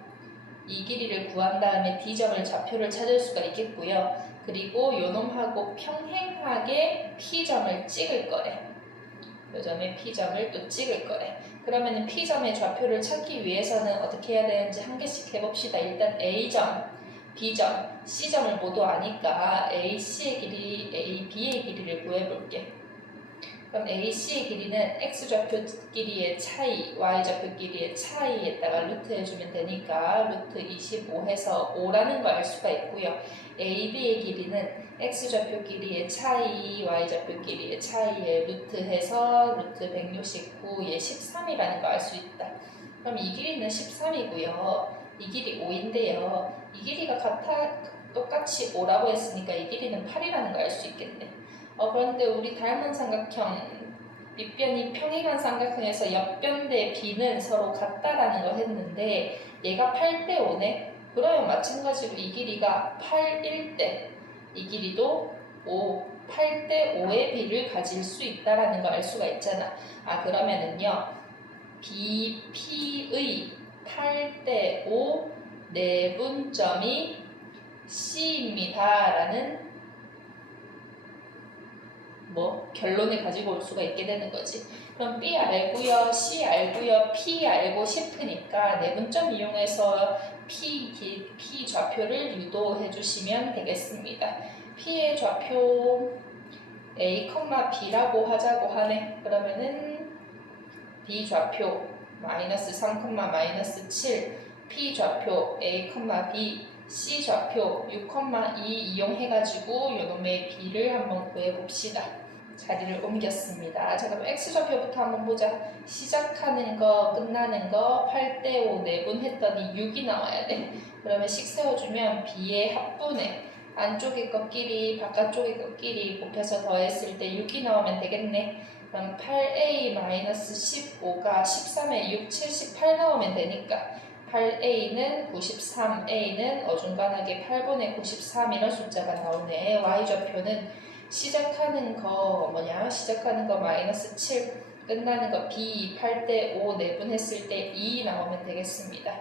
이 길이를 구한 다음에 D점을 좌표를 찾을 수가 있겠고요. 그리고 요놈하고 평행하게 P점을 찍을 거래. 요 점에 P점을 또 찍을 거래. 그러면 P점의 좌표를 찾기 위해서는 어떻게 해야 되는지 한 개씩 해봅시다. 일단 A점, B점, C점을 모두 아니까 AC의 길이, AB의 길이를 구해볼게. 그럼 AC의 길이는 X좌표 길이의 차이, Y좌표 길이의 차이에다가 루트 해주면 되니까 루트 25 해서 5라는 걸 알 수가 있고요. AB의 길이는 X좌표 길이의 차이, Y좌표 길이의 차이에 루트 해서 루트 169에 13이라는 걸 알 수 있다. 그럼 이 길이는 13이고요. 이 길이 5인데요. 이 길이가 똑같이 5라고 했으니까 이 길이는 8이라는 걸 알 수 있겠네. 그런데 우리 닮은 삼각형, 밑변이 평행한 삼각형에서 옆변대 B는 서로 같다라는 걸 했는데 얘가 8대 5네? 그러면 마찬가지로 이 길이가 8일 때 이 길이도 8대 5의 B를 가질 수 있다라는 걸 알 수가 있잖아. 그러면은요, BP의 8대 5 내분점이 C입니다 라는 결론을 가지고 올 수가 있게 되는 거지. 그럼 B 알고요, C 알고요, P 알고 싶으니까 내분점 이용해서 P 좌표를 유도해 주시면 되겠습니다. P의 좌표 A, B라고 하자고 하네. 그러면은 B 좌표 마이너스 3, 마이너스 7, P 좌표 A, B, C 좌표 6,2 이용해가지고 요놈의 B를 한번 구해봅시다. 자리를 옮겼습니다. 자, 그럼 X좌표부터 한번 보자. 시작하는 거, 끝나는 거 8대 5 내분했더니 6이 나와야 돼. 그러면 식 세워주면 B의 합분에 안쪽의 것끼리 바깥쪽의 것끼리 곱해서 더했을 때 6이 나오면 되겠네. 그럼 8A-15가 13에 6, 78 나오면 되니까 8A는 93, A는 어중간하게 8분의 93 이런 숫자가 나오네. Y좌표는 시작하는 거 마이너스 7, 끝나는 거 B 8대 5 내분했을 때 2 나오면 되겠습니다.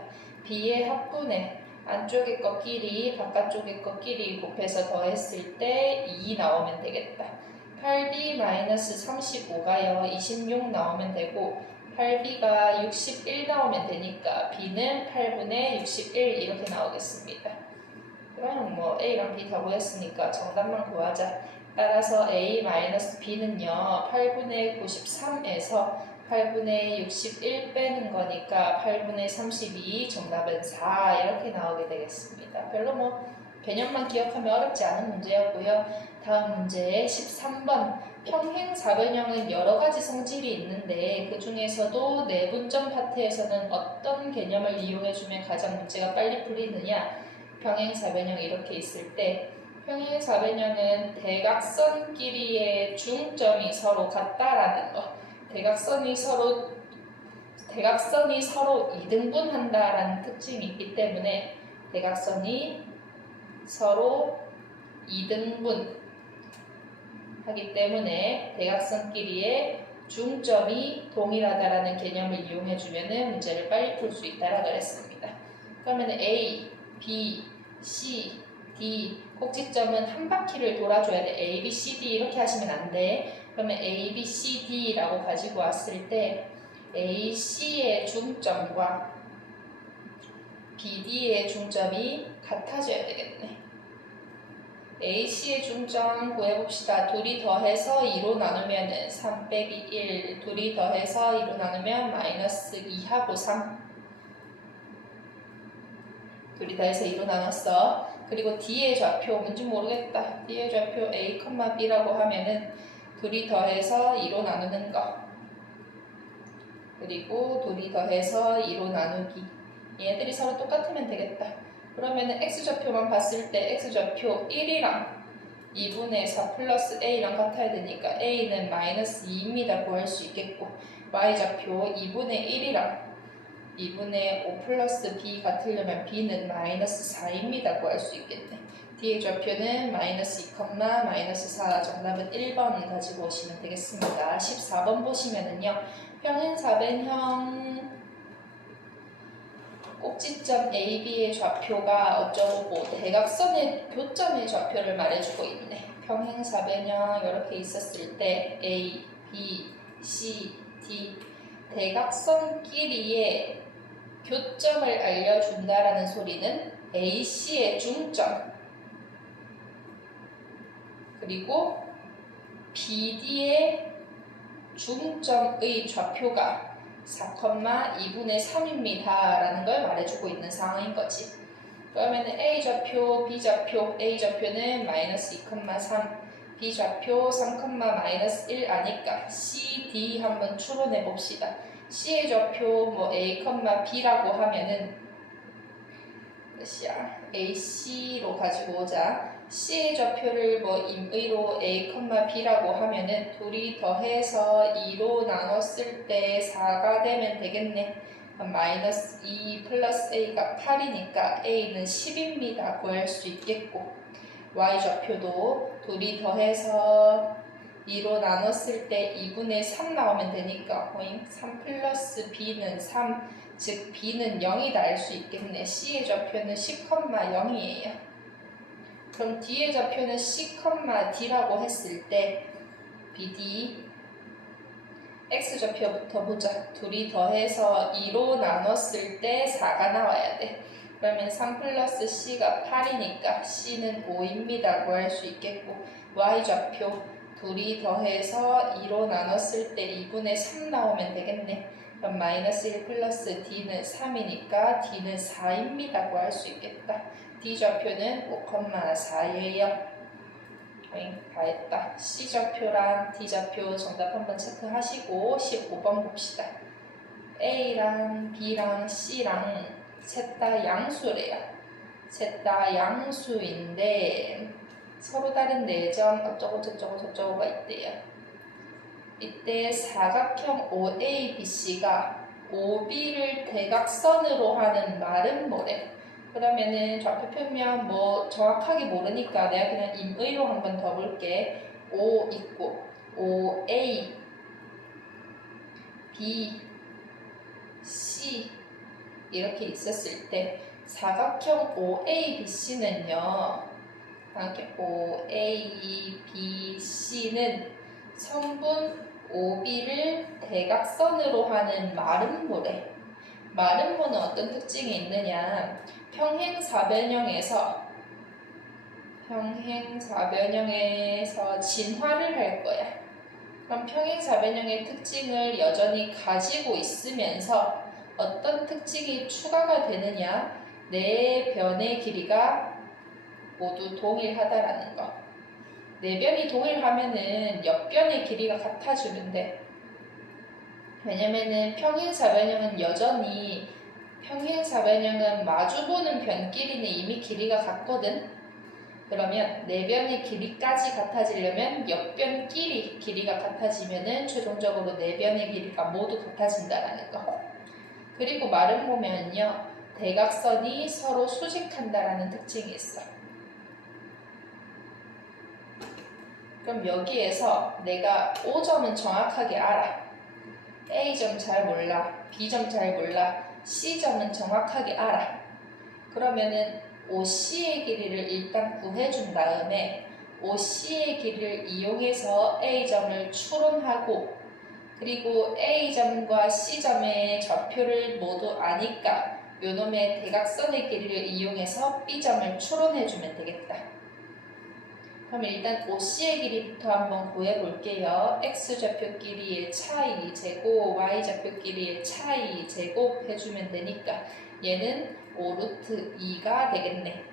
B의 합분에 안쪽에 거끼리 바깥쪽에 거끼리 곱해서 더했을 때 2 나오면 되겠다. 8b-35가요. 26 나오면 되고 8b가 61 나오면 되니까 b는 8분의 61 이렇게 나오겠습니다. 그럼 뭐 a랑 b 다 구했으니까 정답만 구하자. 따라서 a-b는요 8분의 93에서 8분의 61 빼는 거니까 8분의 32 정답은 4 이렇게 나오게 되겠습니다. 별로 뭐 개념만 기억하면 어렵지 않은 문제였고요. 다음 문제 13번 평행사변형은 여러가지 성질이 있는데 그 중에서도 내분점 파트에서는 어떤 개념을 이용해주면 가장 문제가 빨리 풀리느냐. 평행사변형 이렇게 있을 때 평행사변형은 대각선끼리의 중점이 서로 같다라는 거. 대각선이 서로 이등분한다라는 특징이 있기 때문에 대각선이 서로 이등분 하기 때문에 대각선끼리의 중점이 동일하다라는 개념을 이용해주면 문제를 빨리 풀 수 있다라고 했습니다. 그러면 A, B, C, D 꼭지점은 한 바퀴를 돌아줘야 돼. A, B, C, D 이렇게 하시면 안 돼. 그러면 A, B, C, D라고 가지고 왔을 때 A, C의 중점과 B, D의 중점이 같아져야 되겠네. A, C의 중점 구해봅시다. 둘이 더해서 2로 나누면 3 빼기 1, 둘이 더해서 2로 나누면 마이너스 2하고 3. 둘이 더해서 2로 나눴어. 그리고 D의 좌표 뭔지 모르겠다. D의 좌표 A, B라고 하면은 둘이 더해서 2로 나누는 거. 그리고 둘이 더해서 2로 나누기. 얘들이 서로 똑같으면 되겠다. 그러면은 X좌표만 봤을 때 X좌표 1이랑 2분의 4 플러스 A랑 같아야 되니까 A는 마이너스 2입니다. 구할 수 있겠고 Y좌표 2분의 1이랑 2분의 5 플러스 B 같으려면 B는 마이너스 4입니다. 구할 수 있겠네. D의 좌표는 마이너스 2, 마이너스 4 정답은 1번 가지고 오시면 되겠습니다. 14번 보시면은요. 평행사변형 꼭지점 AB의 좌표가 어쩌고 대각선의 교점의 좌표를 말해주고 있네. 평행사변형 이렇게 있었을 때 A, B, C, D 대각선끼리의 교점을 알려준다라는 소리는 AC의 중점 그리고 BD의 중점의 좌표가 4,2분의 3입니다. 라는 걸 말해주고 있는 상황인 거지. 그러면 A좌표, B좌표, A좌표는 마이너스 2,3, B좌표 3, 마이너스 1 아니까 C, D 한번 추론해 봅시다. C의 좌표 뭐 A, B라고 하면은 몇이야? AC로 가지고 오자. C의 좌표를 뭐 임의로 A, B라고 하면은 둘이 더해서 2로 나눴을 때 4가 되면 되겠네. 마이너스 2 플러스 A가 8이니까 A는 10입니다. 구할 수 있겠고 Y좌표도 둘이 더해서 2로 나눴을 때 2분의 3 나오면 되니까 3 플러스 B는 3, 즉 B는 0이다 알 수 있겠네. C의 좌표는 10,0이에요. 그럼 D의 좌표는 C, D라고 했을 때 BD X좌표부터 보자. 둘이 더해서 2로 나눴을 때 4가 나와야 돼. 그러면 3 플러스 C가 8이니까 C는 5입니다. 구할 수 있겠고 Y좌표 둘이 더해서 2로 나눴을 때 2분의 3 나오면 되겠네. 그럼 마이너스 1 플러스 D는 3이니까 D는 4입니다. 구할 수 있겠다. D좌표는 5,4예요. 다 했다. C좌표랑 D좌표 정답 한번 체크하시고 15번 봅시다. A랑 B랑 C랑 셋 다 양수래요. 셋 다 양수인데 서로 다른 4점 어쩌고 저쩌고 저쩌고가 있대요. 이때 사각형 OABC가 OB를 대각선으로 하는 말은 뭐래? 그러면은 좌표 표면 뭐 정확하게 모르니까 내가 그냥 임의로 한번 더 볼게. O 있고 OA, B, C 이렇게 있었을 때 사각형 OABC는요. 사각형 OABC는 성분 OB를 대각선으로 하는 마름모래. 마름모는 어떤 특징이 있느냐? 평행사변형에서 진화를 할 거야. 그럼 평행사변형의 특징을 여전히 가지고 있으면서 어떤 특징이 추가가 되느냐? 네 변의 길이가 모두 동일하다라는 거. 네 변이 동일하면은 옆변의 길이가 같아지는데, 왜냐면은 평행사변형은 마주보는 변끼리는 이미 길이가 같거든. 그러면 네 변의 길이까지 같아지려면 옆변 길이가 같아지면은 최종적으로 네 변의 길이가 모두 같아진다라는 거. 그리고 마름모면요, 대각선이 서로 수직한다라는 특징이 있어. 그럼 여기에서 내가 O점은 정확하게 알아. A점 잘 몰라. B점 잘 몰라. C점은 정확하게 알아. 그러면은 OC의 길이를 일단 구해준 다음에 OC의 길이를 이용해서 A점을 추론하고, 그리고 A점과 C점의 좌표를 모두 아니까 요놈의 대각선의 길이를 이용해서 B점을 추론해주면 되겠다. 그럼 일단 OC의 길이부터 한번 구해볼게요. X좌표 길이의 차이 제곱, Y좌표 길이의 차이 제곱 해주면 되니까 얘는 5루트 2가 되겠네.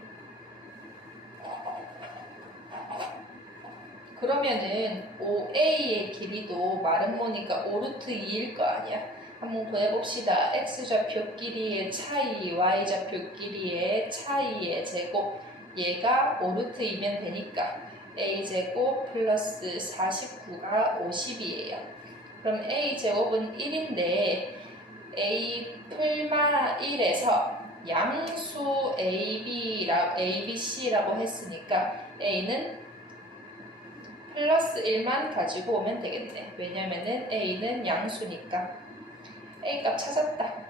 그러면은 OA의 길이도 마름모니까 5루트 2일 거 아니야. 한번 구해봅시다. X좌표 길이의 차이, Y좌표 길이의 차이의 제곱, 얘가 5루트 2면 되니까 A제곱 플러스 49가 50이에요. 그럼 A제곱은 1인데 A 풀마 1에서 양수 ABC라고 했으니까 A는 플러스 1만 가지고 오면 되겠네. 왜냐면은 A는 양수니까. A 값 찾았다.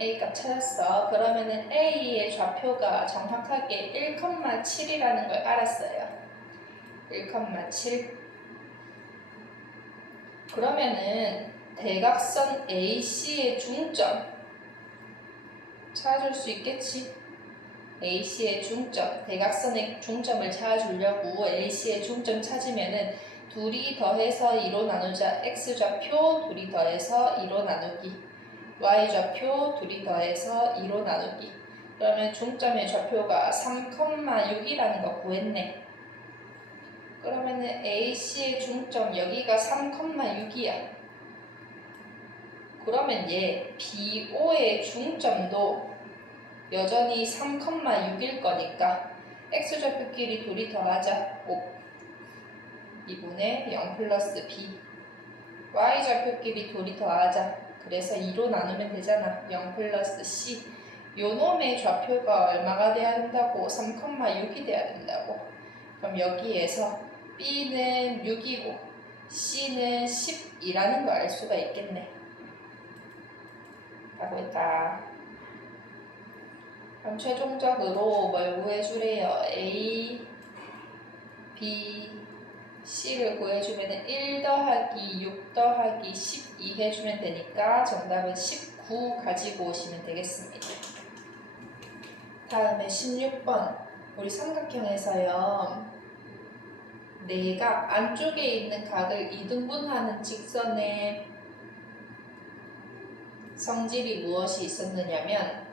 A 값 찾았어. 그러면은 A의 좌표가 정확하게 1,7이라는 걸 알았어요. 1,7. 그러면은 대각선 AC의 중점 찾아줄 수 있겠지? AC의 중점, 대각선의 중점을 찾아주려고 AC의 중점 찾으면은 둘이 더해서 2로 나누자. X좌표 둘이 더해서 2로 나누기. Y좌표 둘이 더해서 2로 나누기. 그러면 중점의 좌표가 3,6이라는 거 구했네. 그러면은 AC의 중점 여기가 3,6이야. 그러면 얘 BO의 중점도 여전히 3,6일 거니까 X좌표끼리 둘이 더하자. 5. 2분의 0 플러스 B. Y좌표끼리 둘이 더하자. 그래서 2로 나누면 되잖아. 0 플러스 C. 요놈의 좌표가 얼마가 돼야 된다고? 3,6이 돼야 된다고. 그럼 여기에서 B는 6이고 C는 10이라는 거 알 수가 있겠네. 하고 있다. 그럼 최종적으로 뭘 구해주래요? A, B, C를 구해주면 1 더하기 6 더하기 12 해주면 되니까 정답은 19 가지고 오시면 되겠습니다. 다음에 16번. 우리 삼각형에서요, 내각 안쪽에 있는 각을 2등분하는 직선의 성질이 무엇이 있었느냐면,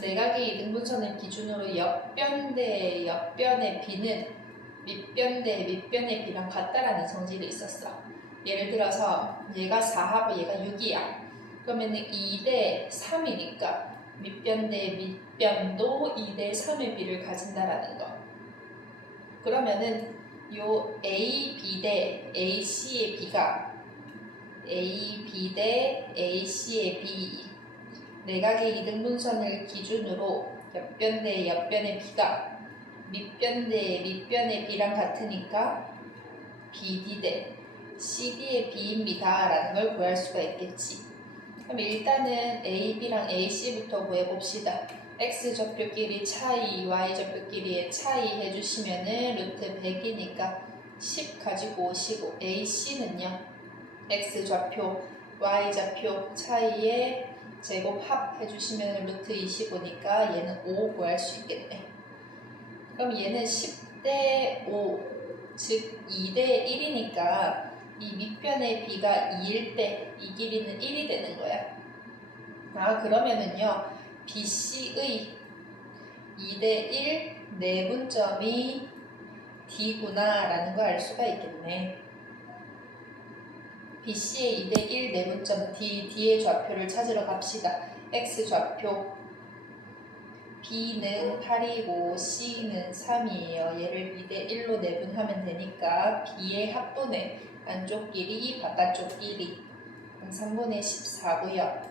내각의 2등분선을 기준으로 옆변 대 옆변의 비는 밑변 대 밑변의 비랑 같다라는 성질이 있었어. 예를 들어서 얘가 4하고 얘가 6이야. 그러면 2 대 3이니까 밑변 대 밑변도 2 대 3의 비를 가진다라는 거. 그러면은 요 AB 대 AC의 비가 AB 대 AC의 비, 내각의 2등분선을 기준으로 옆변 대 옆변의 비가 밑변 대 밑변의 비랑 같으니까 BD 대 CD의 B입니다 라는 걸 구할 수가 있겠지. 그럼 일단은 A, B랑 A, C부터 구해봅시다. X좌표끼리 차이, Y좌표끼리의 차이 해주시면은 루트 100이니까 10 가지고 오시고, A, C는요 X좌표, Y좌표 차이의 제곱 합 해주시면 루트 25니까 얘는 5 구할 수 있겠네. 그럼 얘는 10대 5, 즉 2대 1이니까 이 밑변의 B가 2일 때 이 길이는 1이 되는 거야. 그러면은요 BC의 2대 1 내분점이 D구나 라는 걸 알 수가 있겠네. BC의 2대 1 내분점 D의 좌표를 찾으러 갑시다. X좌표 B는 8이고 C는 3이에요. 얘를 2대 1로 내분하면 되니까 B의 합분의 안쪽 길이 바깥쪽 길이 3분의 14고요.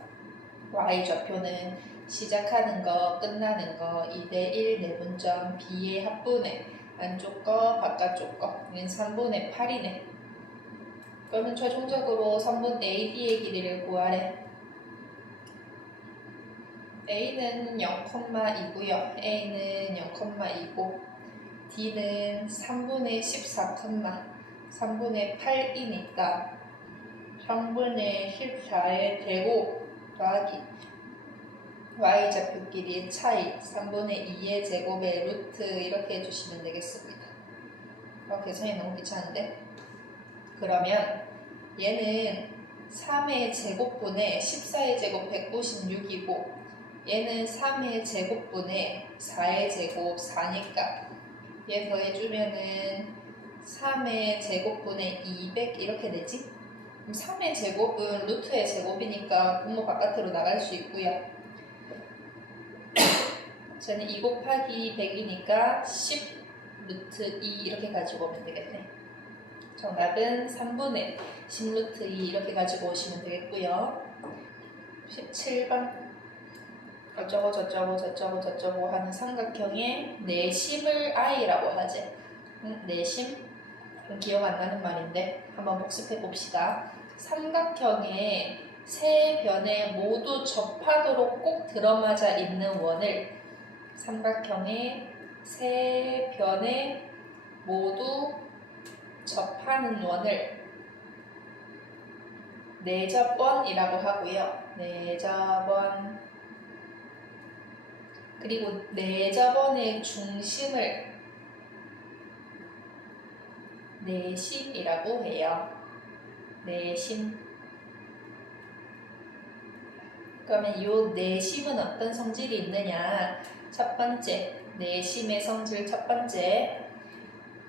Y좌표는 시작하는 거 끝나는 거 2대 1 내분점 B의 합분의 안쪽 거 바깥쪽 거는 3분의 8이네. 그러면 최종적으로 선분 AD의 길이를 구하래. A는 0,2고요. A는 0,2고 D는 3분의 14, 3분의 8이니까 3분의 14의 제곱 더하기 Y좌표끼리의 차이 3분의 2의 제곱의 루트 이렇게 해주시면 되겠습니다. 계산이 너무 귀찮은데? 그러면 얘는 3의 제곱분의 14의 제곱 196이고 얘는 3의 제곱분의 4의 제곱 4니까 얘 더해주면은 3의 제곱분의 200 이렇게 되지? 그럼 3의 제곱은 루트의 제곱이니까 분모 바깥으로 나갈 수 있고요. 저는 2 곱하기 100이니까 10 루트 2 이렇게 가지고 오면 되겠네. 정답은 3분의 10 루트 2 이렇게 가지고 오시면 되겠고요. 17번 어쩌고 저쩌고 하는 삼각형의 내심을 I라고 하지. 내심? 기억 안 나는 말인데 한번 복습해 봅시다. 삼각형의 세 변에 모두 접하도록 꼭 들어맞아 있는 원을 삼각형의 세 변에 모두 접하는 원을 내접원이라고 하고요. 내접원. 그리고 내접원의 중심을 내심이라고 해요. 내심. 그러면 이 내심은 어떤 성질이 있느냐? 첫 번째, 내심의 성질 첫 번째.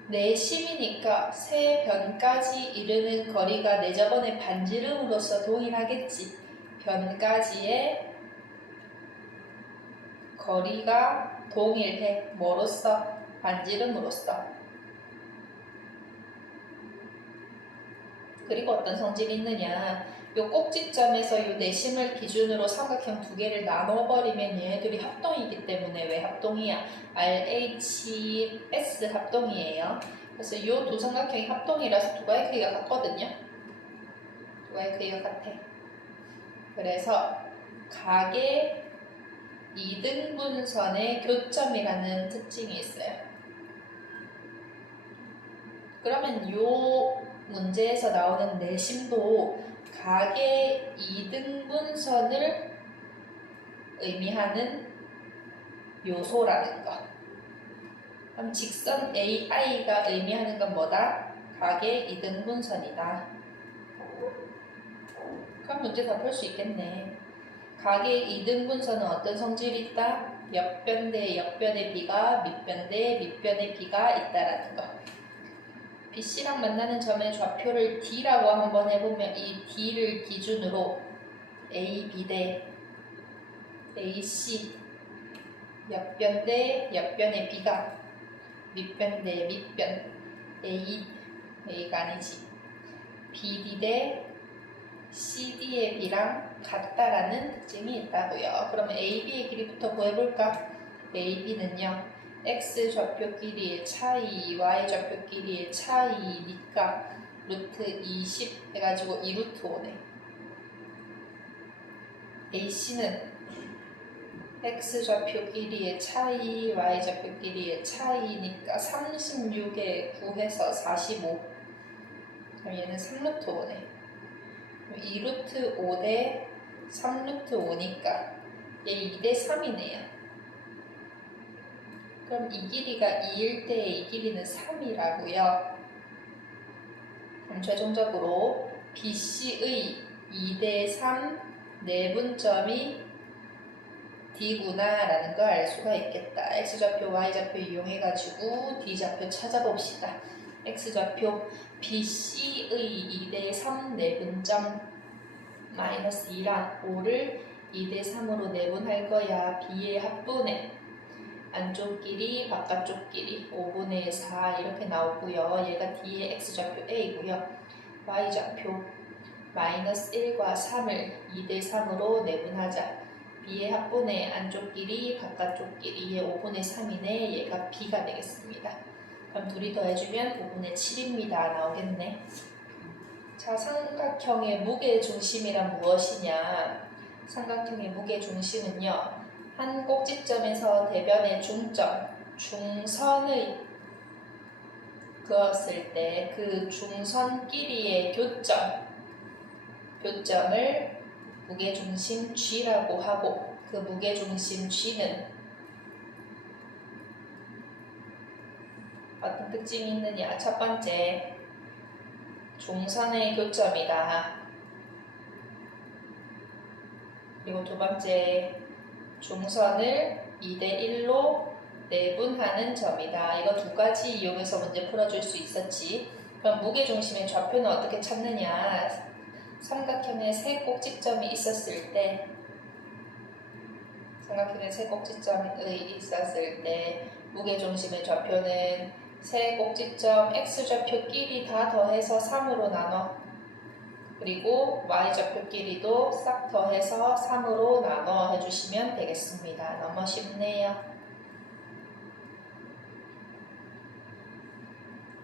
내심이니까 세 변까지 이르는 거리가 내접원의 반지름으로서 동일하겠지. 변까지의 거리가 동일해. 뭐로서? 반지름으로서. 그리고 어떤 성질이 있느냐? 요 꼭지점에서 요 내심을 기준으로 삼각형 두 개를 나눠버리면 얘네들이 합동이기 때문에 왜 합동이야? RHS 합동이에요. 그래서 요 두 삼각형이 합동이라서 두 가의 크기가 같거든요. 두 가의 크기가 같아. 그래서 각의 이등분선의 교점이라는 특징이 있어요. 그러면 요 문제에서 나오는 내심도 각의 이등분선을 의미하는 요소라는 것. 그럼 직선 AI가 의미하는 건 뭐다? 각의 이등분선이다. 그럼 문제 다 풀 수 있겠네. 각의 이등분선은 어떤 성질이 있다? 옆변 대 옆변의 B가 밑변 대 밑변의 B가 있다라는 거. BC랑 만나는 점의 좌표를 D라고 한번 해보면 이 D를 기준으로 AB 대 AC 옆변 대 옆변의 B가 밑변 대 밑변 A가 아니지 BD 대 CD의 B랑 같다라는 특징이 있다고요. 그러면 AB의 길이부터 구해볼까? AB는요 X좌표 길이의 차이, Y좌표 길이의 차이니까 루트 20 해가지고 2루트 5네. AC는 x좌표 길이의 차이, y좌표 길이의 차이니까 36에 9해서 45. 그럼 얘는 3루트 5네. 2루트 5 대 3루트 5니까 얘 2대 3이네요. 그럼 이 길이가 2일 때 이 길이는 3이라고요. 그럼 최종적으로 BC의 2대 3 내분점이 D구나 라는 걸 알 수가 있겠다. X좌표, Y좌표 이용해가지고 D좌표 찾아봅시다. X좌표 BC의 2대 3 내분점 마이너스 2랑 5를 2대 3으로 내분할 거야. B의 합분에 안쪽 길이, 바깥쪽 길이 5분의 4 이렇게 나오고요. 얘가 D의 X좌표 A고요. Y좌표 마이너스 1과 3을 2대 3으로 내분하자. B의 합분의 안쪽 길이, 바깥쪽 길이의 5분의 3이네. 얘가 B가 되겠습니다. 그럼 둘이 더해주면 5분의 7입니다. 나오겠네. 자, 삼각형의 무게중심이란 무엇이냐? 삼각형의 무게중심은요. 한 꼭지점에서 대변의 중점, 중선의 그었을 때 그 중선 길이의 교점을 무게중심 G라고 하고 그 무게중심 G는 어떤 특징이 있느냐? 첫 번째, 중선의 교점이다. 그리고 두 번째, 중선을 2대 1로 내분하는 점이다. 이거 두 가지 이용해서 문제 풀어줄 수 있었지. 그럼 무게중심의 좌표는 어떻게 찾느냐? 삼각형에 세 꼭지점이 있었을 때 무게중심의 좌표는 세 꼭지점 x좌표끼리 다 더해서 3으로 나눠, 그리고 y좌표끼리도 싹 더해서 3으로 나눠 해주시면 되겠습니다. 너무 쉽네요.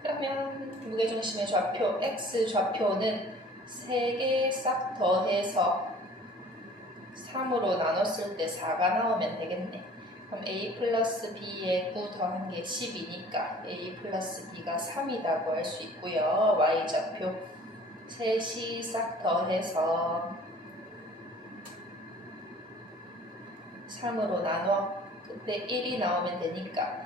그러면 무게중심의 좌표 x좌표는 3개 싹 더해서 3으로 나눴을 때 4가 나오면 되겠네. 그럼 a 플러스 b의 9 더한 게 10이니까 a 플러스 b가 3이라고 할 수 있고요. y좌표 셋이 싹 더해서 3으로 나눠 그때 1이 나오면 되니까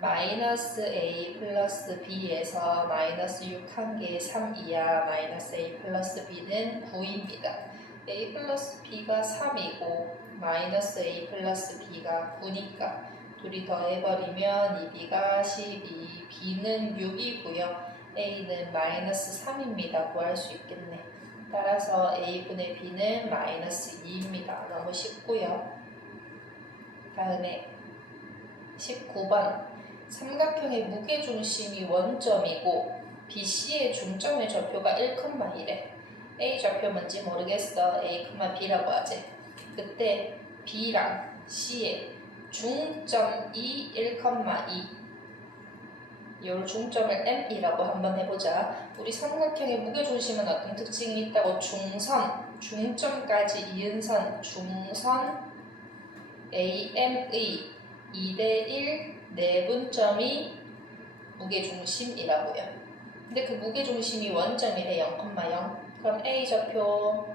마이너스 a 플러스 b에서 마이너스 6 한 개에 3이야. 마이너스 a 플러스 b는 9입니다. a 플러스 b가 3이고 마이너스 a 플러스 b가 9니까 둘이 더해버리면 이 b가 12, b는 6이고요. a는 마이너스 3입니다. 구할 수 있겠네. 따라서 a분의 b는 마이너스 2입니다. 너무 쉽고요. 다음에 19번 삼각형의 무게중심이 원점이고 BC의 중점의 좌표가 1,1래. A 좌표 뭔지 모르겠어. A, B라고 하지. 그때 B랑 C의 중점이 1,2. 이 중점을 M이라고 한번 해보자. 우리 삼각형의 무게중심은 어떤 특징이 있다고? 중선, 중점까지 이은선, 중선 AM의 2대1 내분점이 무게중심이라고요. 근데 그 무게중심이 원점이래. 0,0. 그럼 A좌표,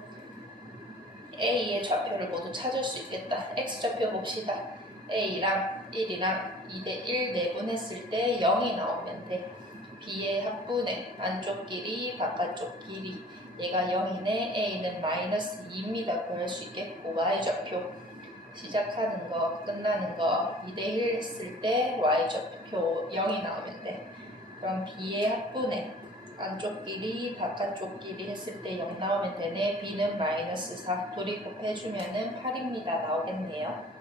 A의 좌표를 모두 찾을 수 있겠다. X좌표 봅시다. A랑 1이랑 2대1 내분했을 때 0이 나오면 돼. B의 합분에 안쪽 길이, 바깥쪽 길이. 얘가 0이네. A는 마이너스 2입니다. 구할 수 있겠고, Y좌표 시작하는 거, 끝나는 거 2대1 했을 때 Y좌표 0이 나오면 돼. 그럼 B의 합분에 안쪽 길이, 바깥쪽 길이 했을 때 0 나오면 되네. B는 마이너스 4. 둘이 곱해주면은 8입니다. 나오겠네요.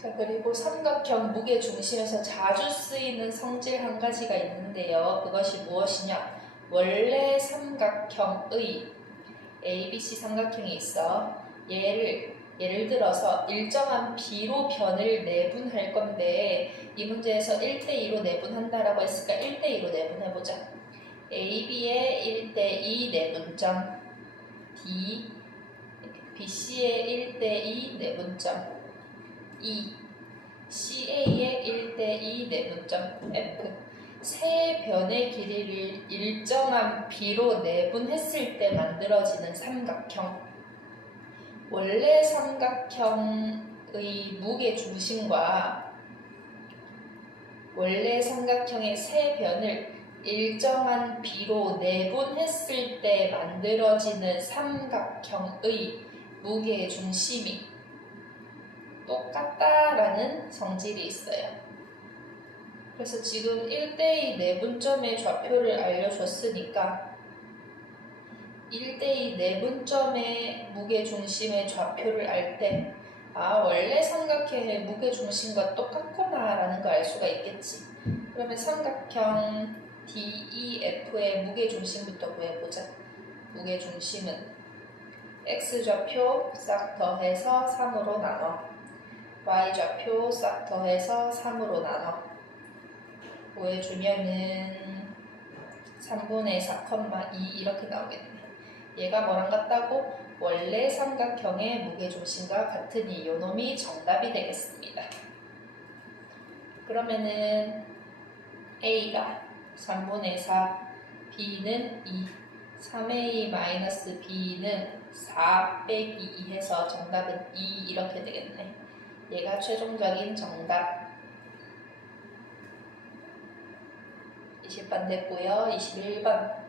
자, 그리고 삼각형 무게중심에서 자주 쓰이는 성질 한 가지가 있는데요. 그것이 무엇이냐? 원래 삼각형의 ABC 삼각형이 있어. 얘를 예를 들어서 일정한 b로 변을 내분할 건데 이 문제에서 1대2로 내분한다라고 했으니까 1대2로 내분해보자. A, B의 1대2 내분점 D, BC의 1대2 내분점 E, CA의 1대2 내분점 F. 세 변의 길이를 일정한 b로 내분했을 때 만들어지는 삼각형. 원래 삼각형의 무게 중심과 원래 삼각형의 세 변을 일정한 b로 내분했을 때 만들어지는 삼각형의 무게 중심이 똑같다라는 성질이 있어요. 그래서 지금 1대2 내분점의 좌표를 알려줬으니까 1대2 내분점의 무게중심의 좌표를 알 때 원래 삼각형의 무게중심과 똑같구나 라는 걸 알 수가 있겠지. 그러면 삼각형 DEF의 무게중심부터 구해보자. 무게중심은 X좌표 싹 더해서 3으로 나눠 Y좌표 싹 더해서 3으로 나눠 구해주면은 3분의 4,2 이렇게 나오겠네. 얘가 뭐랑 같다고? 원래 삼각형의 무게중심과 같으니 요놈이 정답이 되겠습니다. 그러면은 A가 3분의 4, B는 2, 3A-B는 4 빼기 2 해서 정답은 2 이렇게 되겠네. 얘가 최종적인 정답. 20번 됐고요. 21번.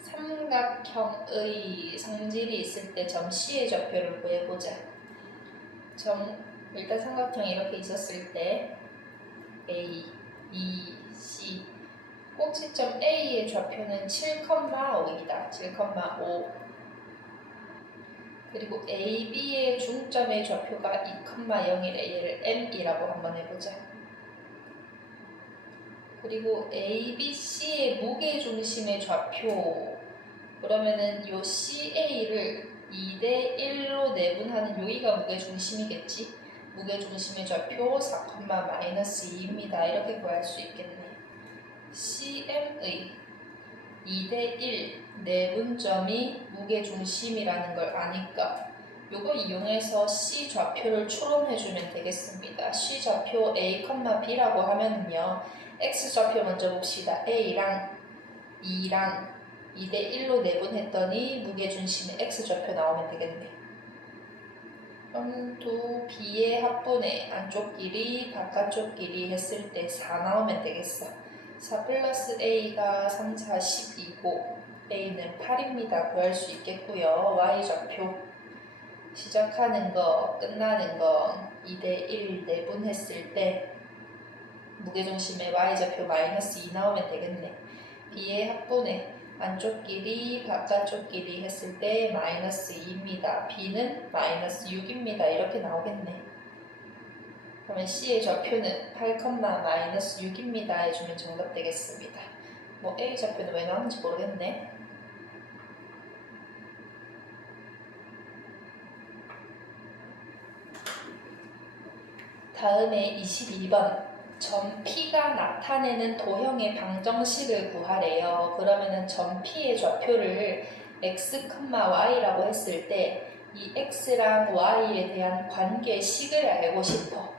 삼각형의 성질이 있을 때 점 C의 좌표를 구해보자. 일단 삼각형이 이렇게 있었을 때 A, B, C 꼭지점 A의 좌표는 7,5이다. 7,5 그리고 A, B의 중점의 좌표가 2,0이래. 얘를 M이라고 한번 해보자. 그리고 A, B, C의 무게중심의 좌표 그러면은 요 CA를 2대1로 내분하는 여기가 무게중심이겠지? 무게중심의 좌표 4,-2입니다. 이렇게 구할 수 있겠네. CM의 2대1 내분점이 무게중심이라는 걸 아니까 요거 이용해서 C 좌표를 추론해주면 되겠습니다. C 좌표 A, B라고 하면은요. X좌표 먼저 봅시다. A랑 2랑 2대1로 내분했더니 무게중심의 X좌표 나오면 되겠네. 그럼 두 B의 합분의 안쪽 길이 바깥쪽 길이 했을 때 4 나오면 되겠어. 4 플러스 A가 3, 4, 12고 A는 8입니다. 구할 수 있겠고요. Y좌표 시작하는 거 끝나는 거 2대1 내분했을 때 무게중심의 Y좌표 -2 나오면 되겠네. B의 합분의 안쪽 길이 바깥쪽 길이 했을 때 -2입니다. B는 -6입니다. 이렇게 나오겠네. 그러면 C의 좌표는 8,-6입니다. 해주면 정답 되겠습니다. 뭐 A 좌표는 왜 나오는지 모르겠네. 다음에 22번. 점 P가 나타내는 도형의 방정식을 구하래요. 그러면은 점 P의 좌표를 x, y라고 했을 때 이 x랑 y에 대한 관계식을 알고 싶어.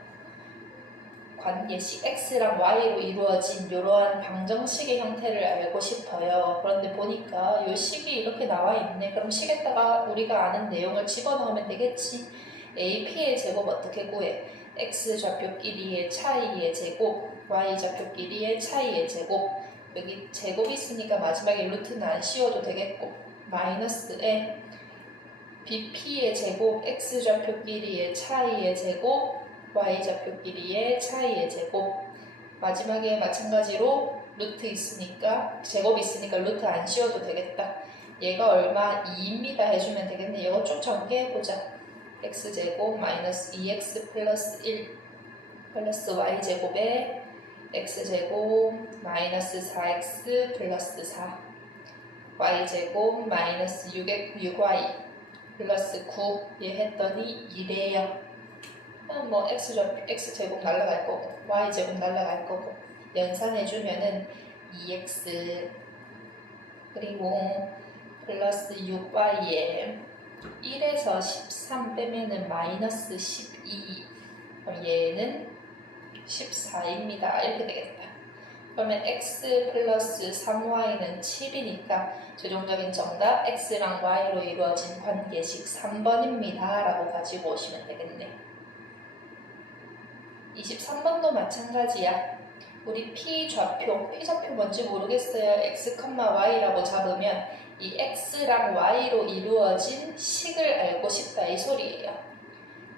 관계식 x랑 y로 이루어진 이러한 방정식의 형태를 알고 싶어요. 그런데 보니까 이 식이 이렇게 나와 있네. 그럼 식에다가 우리가 아는 내용을 집어넣으면 되겠지. AP의 제곱 어떻게 구해? X좌표 길이의 차이의 제곱, Y좌표 길이의 차이의 제곱. 여기 제곱이 있으니까 마지막에 루트는 안 씌워도 되겠고 마이너스에 BP의 제곱, X좌표 길이의 차이의 제곱, Y좌표 길이의 차이의 제곱. 마지막에 마찬가지로 루트 있으니까 제곱 있으니까 루트 안 씌워도 되겠다. 얘가 얼마? 2입니다 해주면 되겠네. 이거 좀 전개해보자. x제곱 마이너스 2x 플러스 1 플러스 y제곱에 x제곱 마이너스 4x 플러스 4 y제곱 마이너스 6y 플러스 9 얘 했더니 2래요. 뭐 x제곱 날라갈 거고 y제곱 날라갈 거고 연산해주면은 2x 그리고 플러스 6y에 1에서 13 빼면은 마이너스 12 그럼 얘는 14입니다. 이렇게 되겠다. 그러면 x 플러스 3y는 7이니까 최종적인 정답 x랑 y로 이루어진 관계식 3번입니다. 라고 가지고 오시면 되겠네. 23번도 마찬가지야. 우리 P좌표 뭔지 모르겠어요. x, y라고 잡으면 이 x랑 y로 이루어진 식을 알고 싶다 이 소리예요.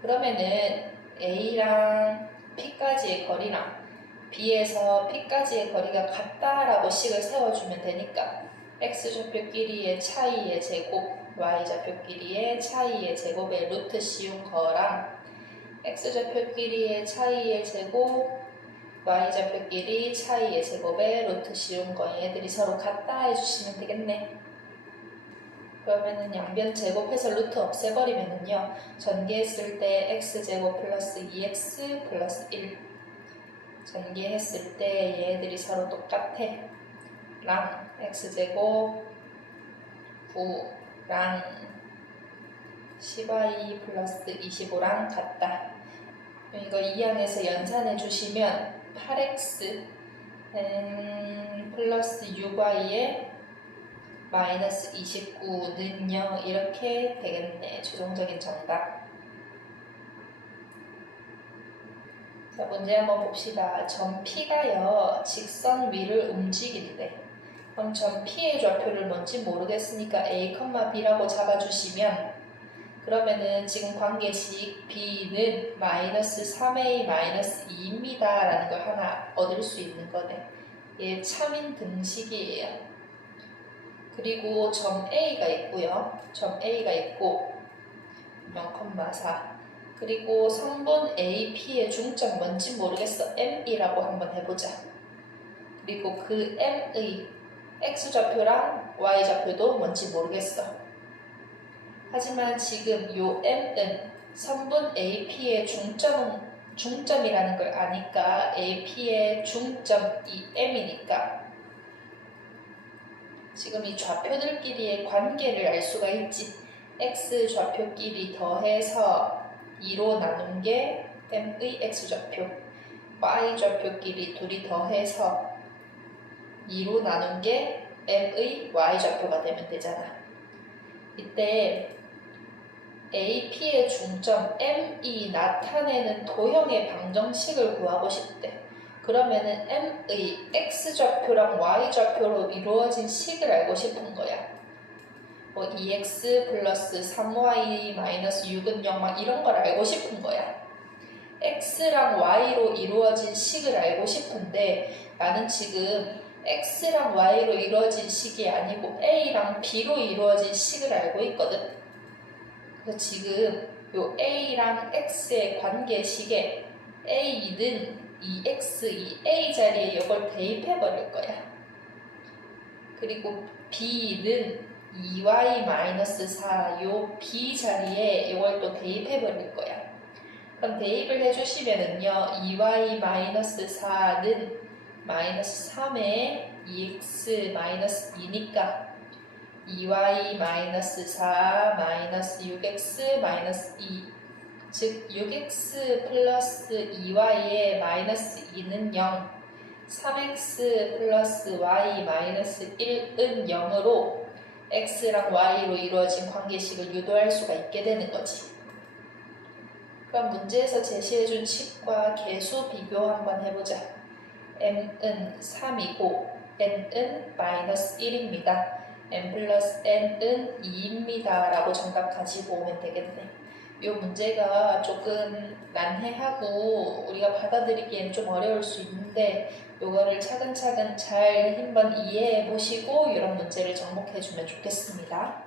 그러면은 a랑 p까지의 거리랑 b에서 p까지의 거리가 같다라고 식을 세워주면 되니까 x좌표끼리의 차이의 제곱, y좌표끼리의 차이의 제곱의 루트 씌운 거랑 x좌표끼리의 차이의 제곱, y좌표끼리 차이의 제곱에 루트 씌운 거 얘들이 서로 같다 해주시면 되겠네. 그러면은 양변 제곱해서 루트 없애버리면은요 전개했을 때 x제곱 플러스 2x 플러스 1 전개했을 때 얘들이 서로 똑같아 랑 x제곱 9랑 10y 플러스 25랑 같다. 이거 2항에서 연산해 주시면 8x 플러스 6y에 마이너스 29는 0 이렇게 되겠네. 최종적인 정답. 자, 문제 한번 봅시다. 점 P가요 직선 위를 움직인대. 그럼 점 P의 좌표를 뭔지 모르겠으니까 A, B라고 잡아주시면 그러면은 지금 관계식 B는 마이너스 3A 마이너스 2입니다 라는 걸 하나 얻을 수 있는 거네. 얘 차민 등식이에요. 그리고 점 A가 있고요. 점 A가 있고 0,4 그리고 성분 AP의 중점 뭔지 모르겠어. M이라고 한번 해보자. 그리고 그 M의 X좌표랑 Y좌표도 뭔지 모르겠어. 하지만 지금 요 M은 성분 AP의 중점이라는 걸 아니까 AP의 중점이 M이니까 지금 이 좌표들끼리의 관계를 알 수가 있지. X 좌표끼리 더해서 2로 나눈 게 M의 X좌표, Y 좌표끼리 둘이 더해서 2로 나눈 게 M의 Y좌표가 되면 되잖아. 이때 AP의 중점 M이 나타내는 도형의 방정식을 구하고 싶대. 그러면은 M의 X좌표랑 Y좌표로 이루어진 식을 알고 싶은 거야. 뭐 2x 플러스 3y 마이너스 6은 0 막 이런 걸 알고 싶은 거야. x랑 y로 이루어진 식을 알고 싶은데 나는 지금 x랑 y로 이루어진 식이 아니고 a랑 b로 이루어진 식을 알고 있거든. 그래서 지금 요 a랑 x의 관계식에 a는 이 x, 이 a 자리에 이걸 대입해 버릴 거야. 그리고 b는 2y-4 요 b 자리에 이걸 또 대입해 버릴 거야. 그럼 대입을 해주시면은요 2y-4는 마이너스 3에 2x-2니까 2y-4 마이너스 6x 2 즉 6x 플러스 2y의 마이너스 2는 0 3x 플러스 y 마이너스 1은 0으로 x랑 y로 이루어진 관계식을 유도할 수가 있게 되는 거지. 그럼 문제에서 제시해준 식과 개수 비교 한번 해보자. m은 3이고 n은 마이너스 1입니다. m 플러스 n은 2입니다. 라고 정답 가지고 오면 되겠네. 이 문제가 조금 난해하고 우리가 받아들이기엔 좀 어려울 수 있는데 이거를 차근차근 잘 한번 이해해 보시고 이런 문제를 정복해 주면 좋겠습니다.